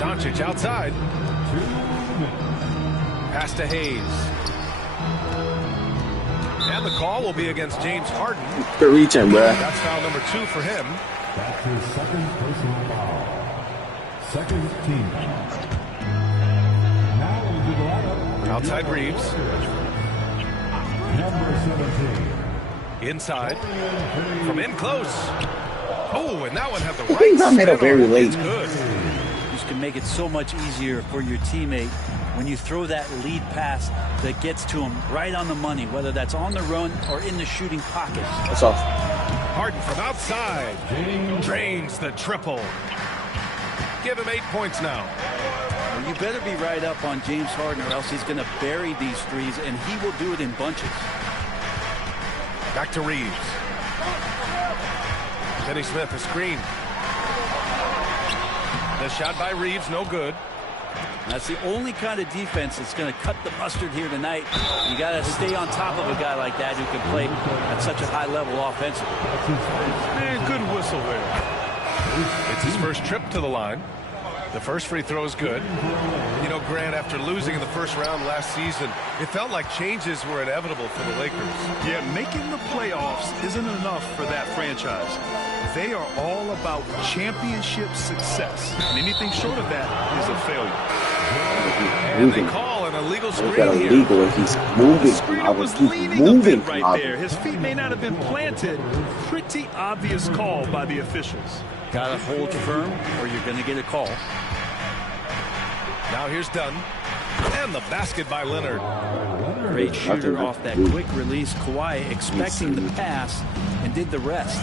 Doncic outside. Pass to Hayes. And the call will be against James Harden. Good reaching, bro. That's foul number 2 for him. That's his second personal foul. Second team. Now into the lineup. Outside Reeves. Number 17. Inside. From in close. Oh, and that one had the I right think I made it spin on very it. late. It's good. You can make it so much easier for your teammate when you throw that lead pass that gets to him right on the money, whether that's on the run or in the shooting pocket. That's off. Harden from outside. Drains the triple. Give him 8 points now. Well, you better be right up on James Harden or else he's going to bury these threes, and he will do it in bunches. Back to Reeves. Kenny Smith, a screen. The shot by Reeves, no good. That's the only kind of defense that's going to cut the mustard here tonight. You got to stay on top of a guy like that who can play at such a high level offensively. Man, good whistle there. It's his first trip to the line. The first free throw is good. You know, Grant, after losing in the first round last season, it felt like changes were inevitable for the Lakers. Yeah, making the playoffs isn't enough for that franchise. They are all about championship success. And anything short of that is a failure. And they call an illegal illegal It's screen got here. illegal if he's moving. I would keep moving right there. His feet may not have been planted. Pretty obvious call by the officials. Gotta hold firm or you're gonna get a call. Now here's Dunn. And the basket by Leonard. Great shooter off that quick release. Kawhi expecting the pass and did the rest.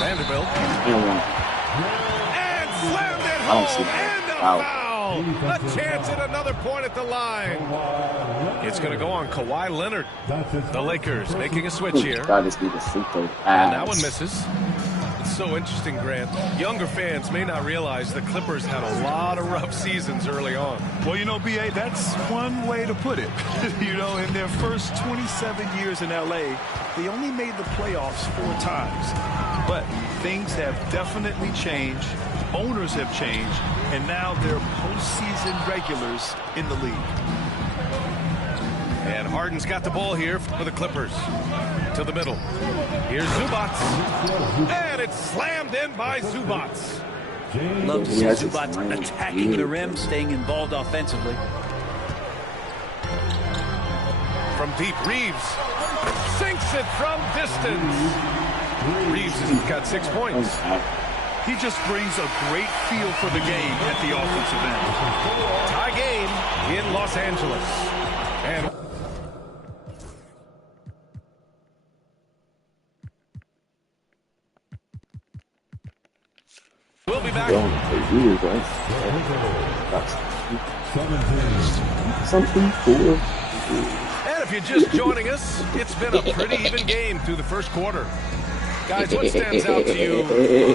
Vanderbilt. And slammed it I don't see home. that. And a Wow. foul. A chance at another point at the line. It's going to go on Kawhi Leonard. The Lakers making a switch here. That just be the free throw And that one pass. misses. It's so interesting, Grant. Younger fans may not realize the Clippers had a lot of rough seasons early on. Well, you know, B.A., that's one way to put it. You know, in their first 27 years in L.A., they only made the playoffs 4 times. But things have definitely changed. Owners have changed. And now they're postseason regulars in the league. And Harden's got the ball here for the Clippers. To the middle. Here's Zubac. And it's slammed in by Zubac. Love to see Zubac attacking the rim, staying involved offensively. From deep, Reeves sinks it from distance. Reeves has got 6 points. He just brings a great feel for the game at the offensive end. Tie game in Los Angeles. And we'll be back. Something cool. And if you're just joining us, it's been a pretty even game through the first quarter. Guys, what stands out to you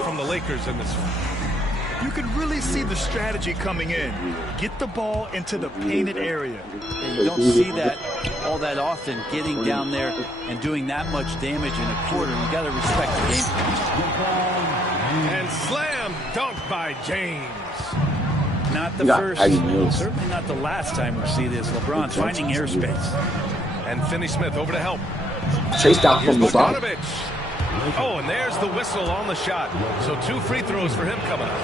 from the Lakers in this one? You can really see the strategy coming in. Get the ball into the painted area. And you don't see that all that often, getting down there and doing that much damage in a quarter. You got to respect the game. And slam dunk by James. Not the first, certainly not the last time we see this. LeBron finding airspace. And Finney Smith over to help. Chased out from the bottom. Bogdanovich. Oh, and there's the whistle on the shot. So 2 free throws for him coming up.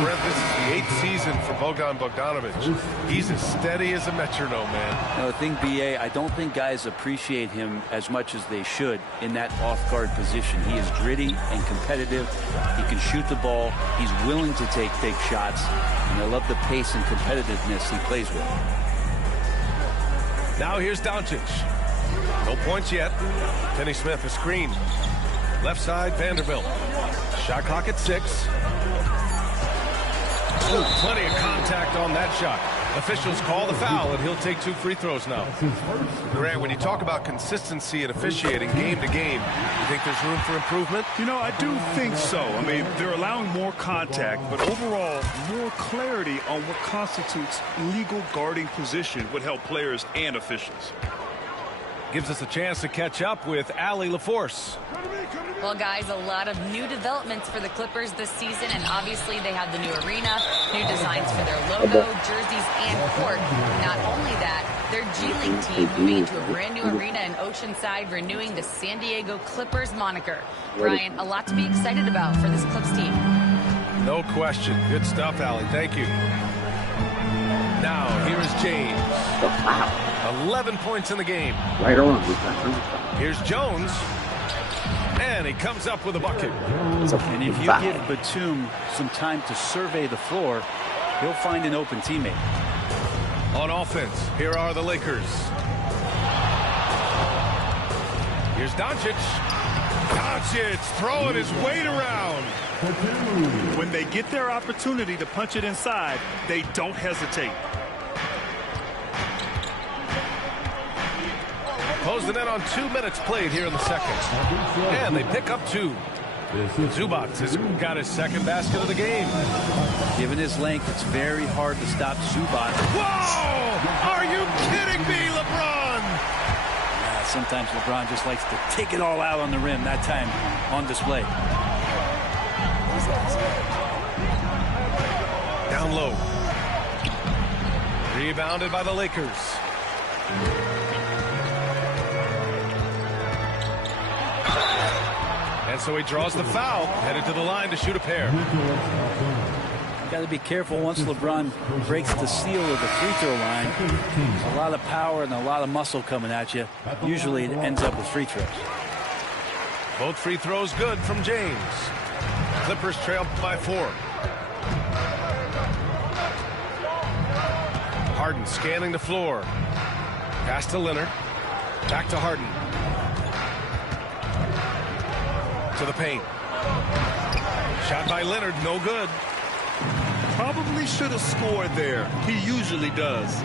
Brent, this is the 8th season for Bogdan Bogdanovich. He's as steady as a metronome, man. No, the thing, B.A., I don't think guys appreciate him as much as they should in that off-guard position. He is gritty and competitive. He can shoot the ball. He's willing to take big shots. And I love the pace and competitiveness he plays with. Now here's Doncic. No points yet. Finney Smith, a screen. Left side, Vanderbilt. Shot clock at 6. Ooh, plenty of contact on that shot. Officials call the foul, and he'll take 2 free throws now. Grant, when you talk about consistency and officiating game to game, you think there's room for improvement? You know, I do think so. I mean, they're allowing more contact, but overall, more clarity on what constitutes legal guarding position would help players and officials. Gives us a chance to catch up with Allie LaForce. Well, guys, a lot of new developments for the Clippers this season, and obviously they have the new arena, new designs for their logo, jerseys, and court. Not only that, their G League team moving into a brand new arena in Oceanside, renewing the San Diego Clippers moniker. Brian, a lot to be excited about for this Clips team. No question. Good stuff, Allie. Thank you. Now, here's James. 11 points in the game. Right on. Here's Jones. And he comes up with a bucket. And if you give Batum some time to survey the floor, he'll find an open teammate. On offense, here are the Lakers. Here's Doncic. Doncic throwing his weight around. When they get their opportunity to punch it inside, they don't hesitate. Closing in on 2 minutes played here in the second. And they pick up 2. Zubac has got his second basket of the game. Given his length, it's very hard to stop Zubac. Whoa! Are you kidding me, LeBron? Yeah, sometimes LeBron just likes to take it all out on the rim. That time on display. Down low. Rebounded by the Lakers. And so he draws the foul, headed to the line to shoot a pair. Got to be careful once LeBron breaks the seal of the free throw line. A lot of power and a lot of muscle coming at you. Usually it ends up with free throws. Both free throws good from James. Clippers trail by 4. Harden scanning the floor. Pass to Leonard. Back to Harden. To the paint. Shot by Leonard, no good. Probably should have scored there. He usually does.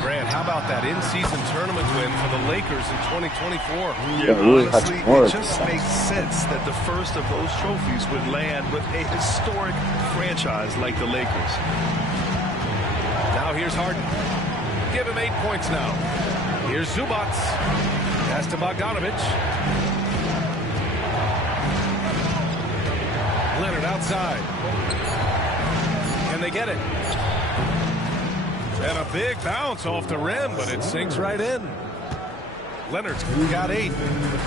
Grant, how about that in-season tournament win for the Lakers in 2024? Yeah, honestly, it just makes sense that the first of those trophies would land with a historic franchise like the Lakers. Now here's Harden. Give him 8 points now. Here's Zubac. Pass to Bogdanovic. Leonard outside. Can they get it? And a big bounce off the rim, but it sinks right in. Leonard's got 8.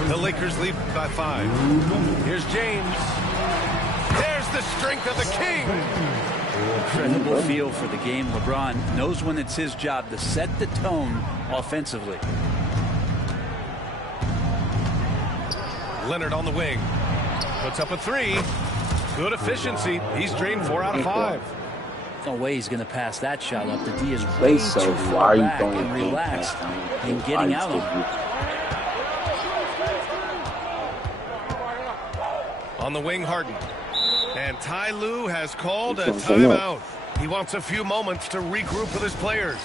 The Lakers lead by 5. Here's James. There's the strength of the King. Incredible feel for the game. LeBron knows when it's his job to set the tone offensively. Leonard on the wing. Puts up a 3. Good efficiency. He's drained 4 out of 5. No way he's going to pass that shot up. The D is way too far back and relaxed and getting out of him. On the wing, Harden. And Ty Lue has called a timeout. He wants a few moments to regroup with his players.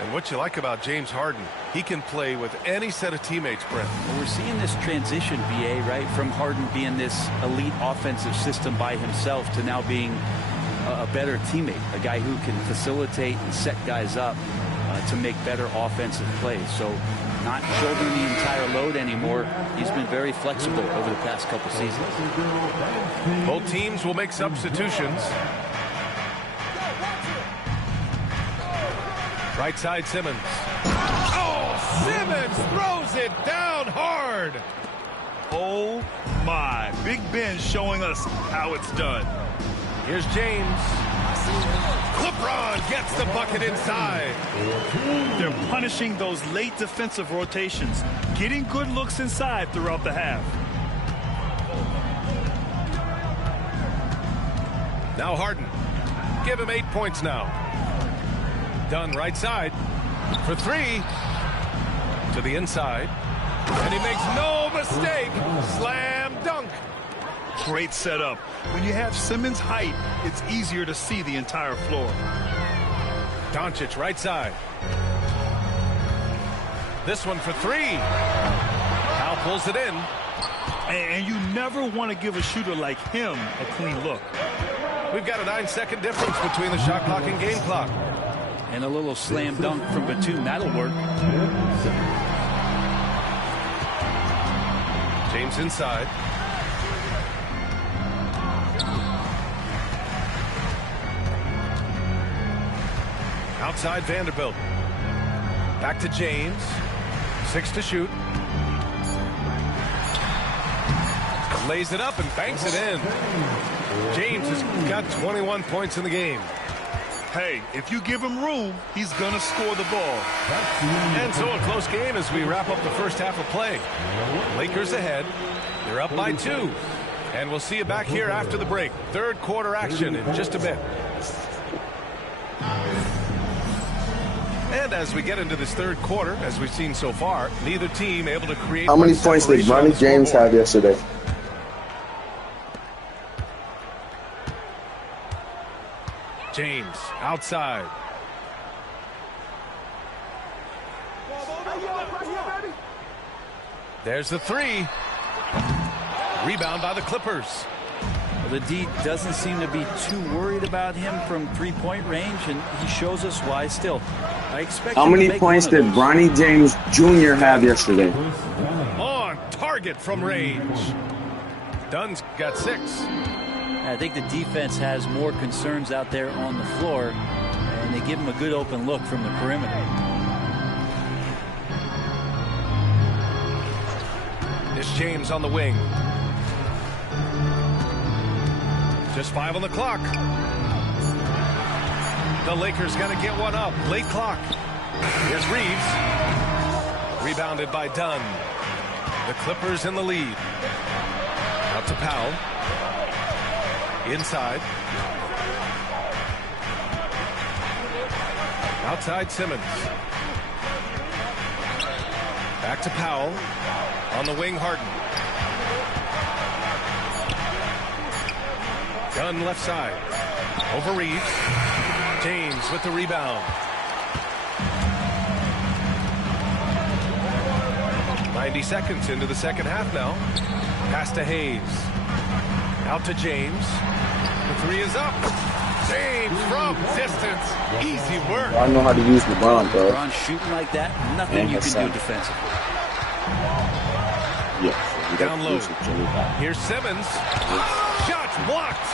And what you like about James Harden, he can play with any set of teammates, Brent. Well, we're seeing this transition, BA, right, from Harden being this elite offensive system by himself to now being a better teammate, a guy who can facilitate and set guys up to make better offensive plays. So not shouldering the entire load anymore. He's been very flexible over the past couple seasons. Both teams will make substitutions. Right side, Simmons. Oh, Simmons throws it down hard. Oh, my. Big Ben showing us how it's done. Here's James. LeBron gets the bucket inside. They're punishing those late defensive rotations, getting good looks inside throughout the half. Now Harden. Give him 8 points now. Dunn right side for 3 to the inside, and he makes no mistake. Slam dunk. Great setup. When you have Simmons' height, it's easier to see the entire floor. Doncic right side. This one for 3. Powell pulls it in. And you never want to give a shooter like him a clean look. We've got a 9-second difference between the shot clock and game clock. And a little slam dunk from Batum. That'll work. James inside. Outside Vanderbilt. Back to James. 6 to shoot. Lays it up and banks it in. James has got 21 points in the game. Hey, if you give him room, he's going to score the ball. And so a close game as we wrap up the first half of play. Lakers ahead. They're up by 2. And we'll see you back here after the break. Third quarter action in just a bit. And as we get into this third quarter, as we've seen so far, neither team able to create. How many points did Bronny James have yesterday? James outside. There's the 3. Rebound by the Clippers. Well, the D doesn't seem to be too worried about him from three-point range, and he shows us why still. I expect How many points did Bronny James Jr. have yesterday? On target from range. Dunn's got 6. I think the defense has more concerns out there on the floor, and they give him a good open look from the perimeter. It's James on the wing. Just 5 on the clock. The Lakers got to get one up. Late clock. Here's Reeves. Rebounded by Dunn. The Clippers in the lead. Out to Powell. Inside. Outside Simmons. Back to Powell. On the wing, Harden. Dunn left side. Over Reeves. James with the rebound. 90 seconds into the second half now. Pass to Hayes. Out to James. The three is up. James from distance. Easy work. I know how to use LeBron, bro. LeBron shooting like that, nothing you can do defensively. Yes. Down low. Here's Simmons. Shots blocked.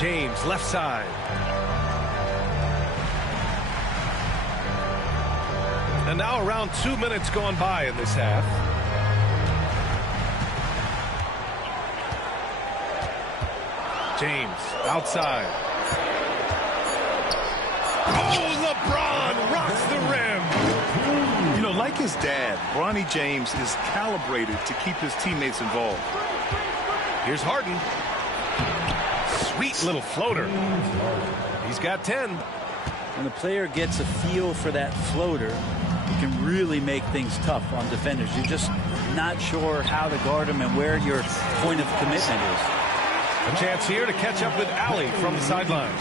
James left side. And now around 2 minutes gone by in this half. James outside. Oh, LeBron rocks the rim. You know, like his dad, Bronny James is calibrated to keep his teammates involved. Here's Harden. Sweet little floater. He's got 10. When a player gets a feel for that floater, you can really make things tough on defenders. You're just not sure how to guard them and where your point of commitment is. A chance here to catch up with Allie from the sideline.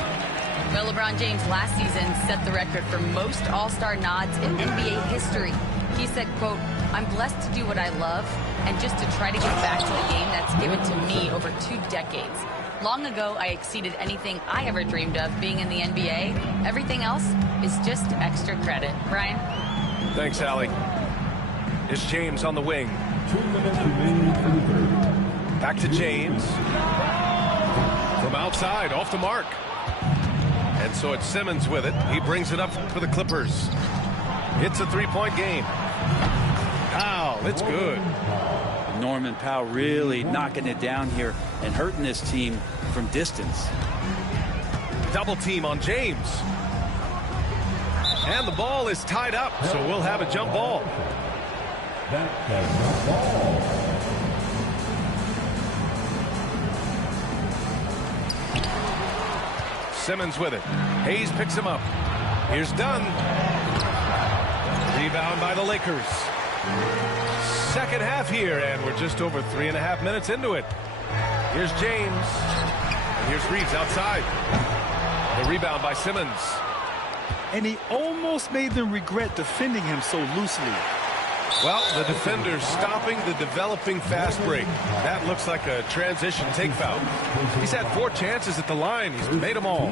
Well, LeBron James last season set the record for most All-Star nods in NBA history. He said, quote, "I'm blessed to do what I love and just to try to give back to the game that's given to me over 2 decades. Long ago, I exceeded anything I ever dreamed of being in the NBA. Everything else is just extra credit." Brian? Thanks, Allie. It's James on the wing. 2 minutes remaining for the third. Back to James. From outside, off the mark. And so it's Simmons with it. He brings it up for the Clippers. It's a 3-point game. Powell, it's good. Norman Powell really knocking it down here and hurting this team from distance. Double team on James. And the ball is tied up, so we'll have a jump ball. Simmons with it. Hayes picks him up. Here's Dunn. Rebound by the Lakers. Second half here, and we're just over 3.5 minutes into it. Here's James. And here's Reeves outside. The rebound by Simmons. And he almost made them regret defending him so loosely. Well, the defender's stopping the developing fast break. That looks like a transition take foul. He's had 4 chances at the line. He's made them all.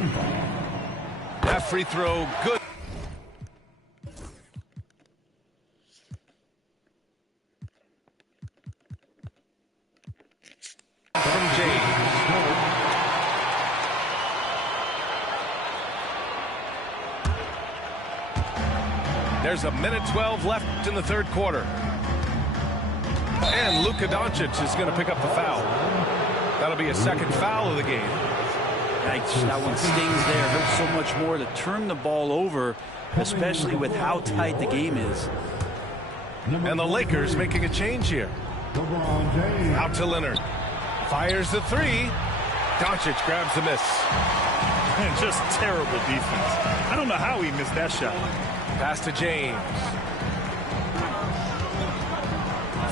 That free throw, good. From James. There's a minute 12 left in the third quarter. And Luka Doncic is going to pick up the foul. That'll be a second foul of the game. Yikes, that one stings there. Hurts so much more to turn the ball over, especially with how tight the game is. And the Lakers making a change here. Out to Leonard. Fires the three. Doncic grabs the miss. And just terrible defense. I don't know how he missed that shot. Pass to James.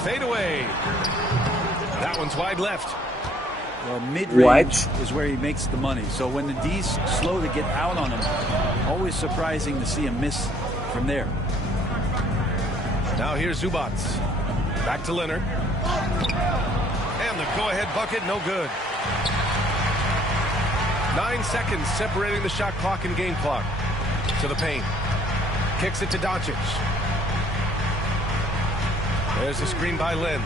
Fade away. That one's wide left. Well, mid-range is where he makes the money. So when the D's slow to get out on him, always surprising to see him miss from there. Now here's Zubac. Back to Leonard. And the go-ahead bucket, no good. 9 seconds separating the shot clock and game clock. To the paint. Kicks it to Doncic. There's a screen by Lin.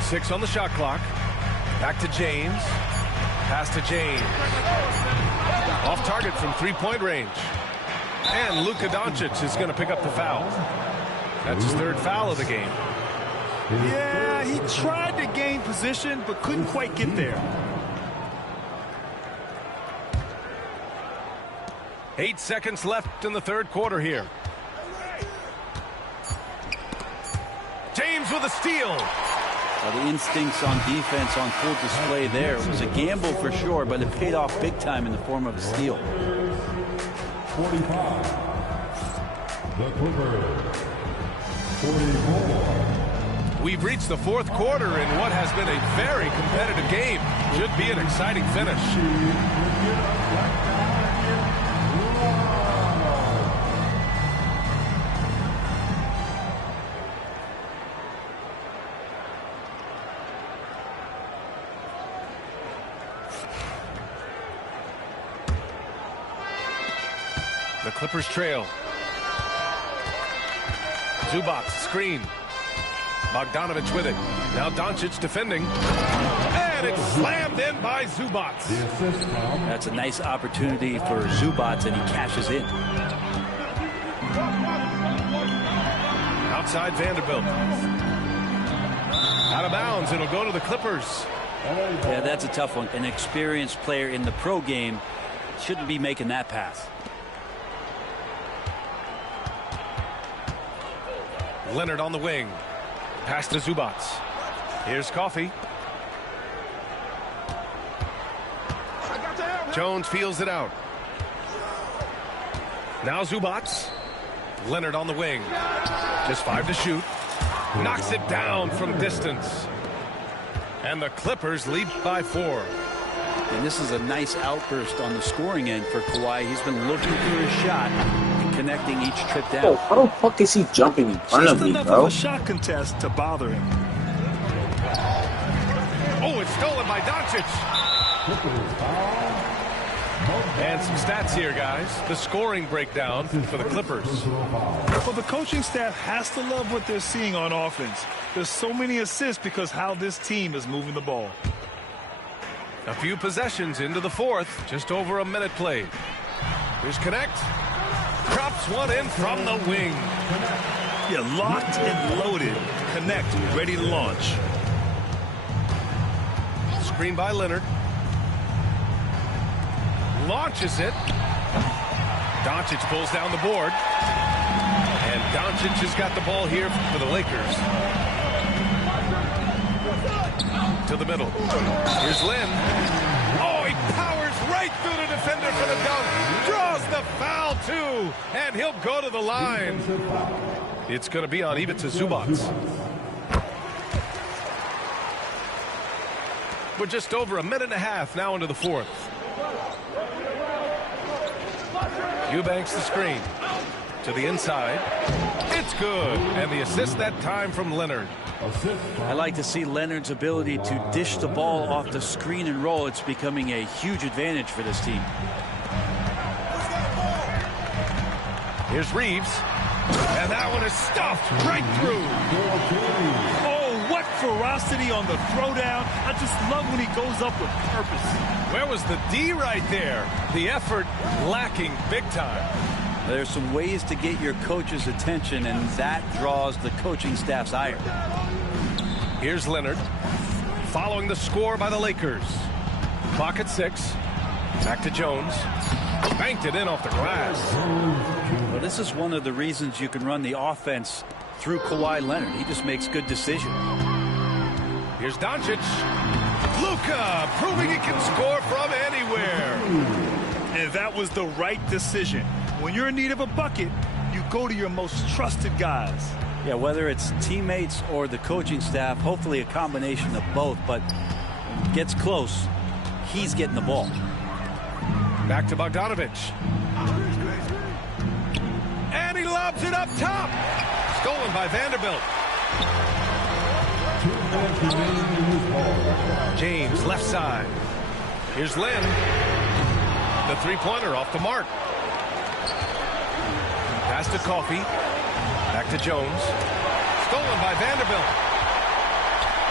6 on the shot clock. Back to James. Pass to James. Off target from 3-point range. And Luka Doncic is going to pick up the foul. That's his 3rd foul of the game. Yeah, he tried to gain position, but couldn't quite get there. 8 seconds left in the third quarter here. James with a steal. The instincts on defense on full display there. It was a gamble for sure, but it paid off big time in the form of a steal. 45. The Clippers. 44. We've reached the fourth quarter in what has been a very competitive game. Should be an exciting finish. The Clippers trail. Zubac screen. Bogdanovich with it. Now Doncic defending. And it's slammed in by Zubac. That's a nice opportunity for Zubac, and he cashes in. Outside Vanderbilt. Out of bounds. It'll go to the Clippers. Yeah, that's a tough one. An experienced player in the pro game shouldn't be making that pass. Leonard on the wing. Pass to Zubac. Here's Coffey. Jones feels it out. Now Zubac. Leonard on the wing. Just 5 to shoot. Knocks it down from distance. And the Clippers lead by 4. And this is a nice outburst on the scoring end for Kawhi. He's been looking for his shot and connecting each trip down. Oh, how the fuck is he jumping in front of me, Just enough bro? of a shot contest to bother him. Oh, it's stolen by Doncic. And some stats here, guys. The scoring breakdown for the Clippers. Well, the coaching staff has to love what they're seeing on offense. There's so many assists because how this team is moving the ball. A few possessions into the fourth. Just over a minute played. Here's Connect. Drops one in from the wing. Yeah, locked and loaded. Connect, ready to launch. Screen by Leonard. Launches it. Doncic pulls down the board. And Doncic has got the ball here for the Lakers. To the middle. Here's Lynn. Oh, he powers right through the defender for the dunk. Draws the foul, too. And he'll go to the line. It's going to be on Ivica Zubac. We're just over a minute and a half now into the fourth. Eubanks the screen. To the inside. It's good. And the assist that time from Leonard. I like to see Leonard's ability to dish the ball off the screen and roll. It's becoming a huge advantage for this team. Here's Reeves. And that one is stuffed right through. Oh, what ferocity on the throwdown. I just love when he goes up with purpose. Where was the D right there? The effort lacking big time. There's some ways to get your coach's attention, and that draws the coaching staff's ire. Here's Leonard. Following the score by the Lakers. Clock at 6. Back to Jones. Banked it in off the glass. Well, this is one of the reasons you can run the offense through Kawhi Leonard. He just makes good decisions. Here's Doncic. Luka proving he can score from anywhere. And that was the right decision. When you're in need of a bucket, you go to your most trusted guys. Yeah, whether it's teammates or the coaching staff, hopefully a combination of both, but when it gets close, he's getting the ball. Back to Bogdanovich. And he lobs it up top. Stolen by Vanderbilt. James left side. Here's Lynn. The three-pointer off the mark. Pass to Coffey. Back to Jones. Stolen by Vanderbilt.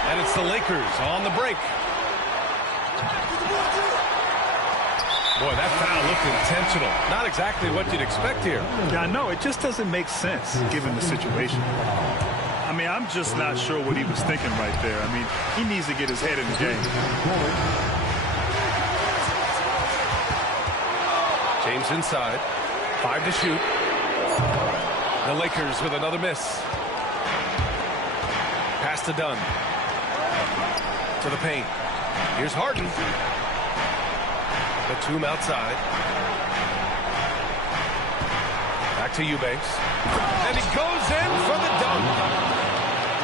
And it's the Lakers on the break. Boy, that foul looked intentional. Not exactly what you'd expect here. Yeah, I know. It just doesn't make sense given the situation. I mean, I'm just not sure what he was thinking right there. I mean, he needs to get his head in the game. James inside. 5 to shoot. The Lakers with another miss. Pass to Dunn. To the paint. Here's Harden. Batum outside. Back to Eubanks. And he goes in for the dunk.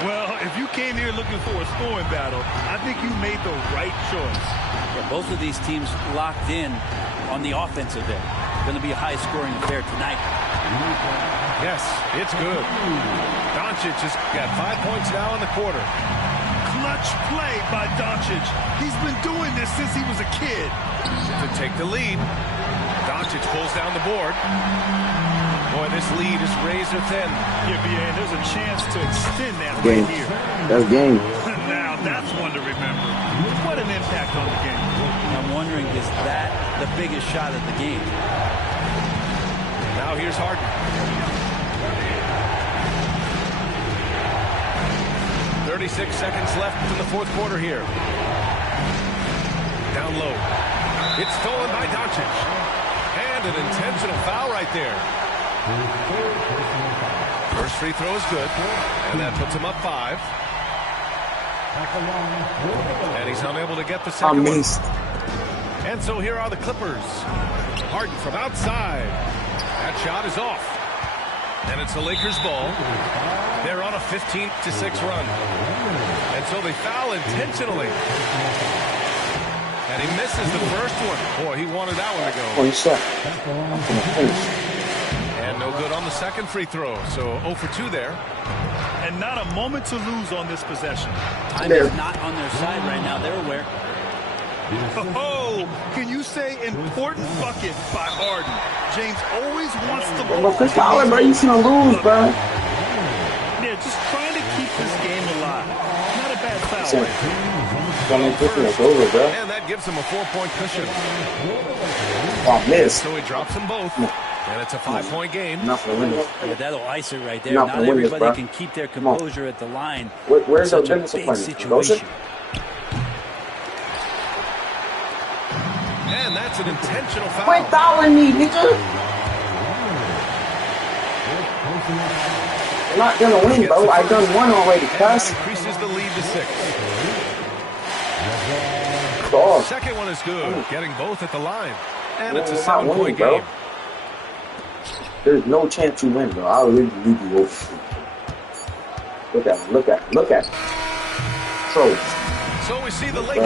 Well, if you came here looking for a scoring battle, I think you made the right choice. Yeah, both of these teams locked in on the offensive end. Going to be a high-scoring affair tonight. Yes, it's good. Doncic has got 5 points now in the quarter. Clutch play by Doncic. He's been doing this since he was a kid. To take the lead. Doncic pulls down the board. Boy, this lead is razor thin. Yeah, BA, there's a chance to extend that Game. right here. That's game. Now, that's one to remember. What an impact on the game. I'm wondering, is that the biggest shot of the game? Now here's Harden. 36 seconds left in the fourth quarter here. Down low. It's stolen by Doncic. And an intentional foul right there. First free throw is good. And that puts him up 5. And he's unable to get the second one. And so here are the Clippers. Harden from outside. That shot is off. And it's the Lakers' ball. They're on a 15-6 run. And so they foul intentionally. And he misses the first one. Boy, he wanted that one to go. Oh, shot. And no good on the second free throw. So 0 for 2 there. And not a moment to lose on this possession. Time is not on their side right now. They're aware. Oh, can you say important bucket by Harden? James always wants the ball. But Chris Fowler, bro, you gonna lose, bro. Yeah, just trying to keep this game alive. Not a bad foul. And that gives him a 4-point cushion. Oh, miss. So he drops them both. And it's a 5-point game. Yeah, that'll ice it right there. Not everybody can keep their composure at the line. Where's such the a big situation? And that's an intentional foul. Quit fouling me, nigga. I'm not gonna win, bro. I done one already, cuz. Increases the lead to 6. Dog. Second one is good. Getting both at the line. And it's a I'm not 7-point winning, game. bro. There's no chance you win, bro. I'll really leave you over. Look at him. Look at him. Look at him. Trolls. So we see the Lakers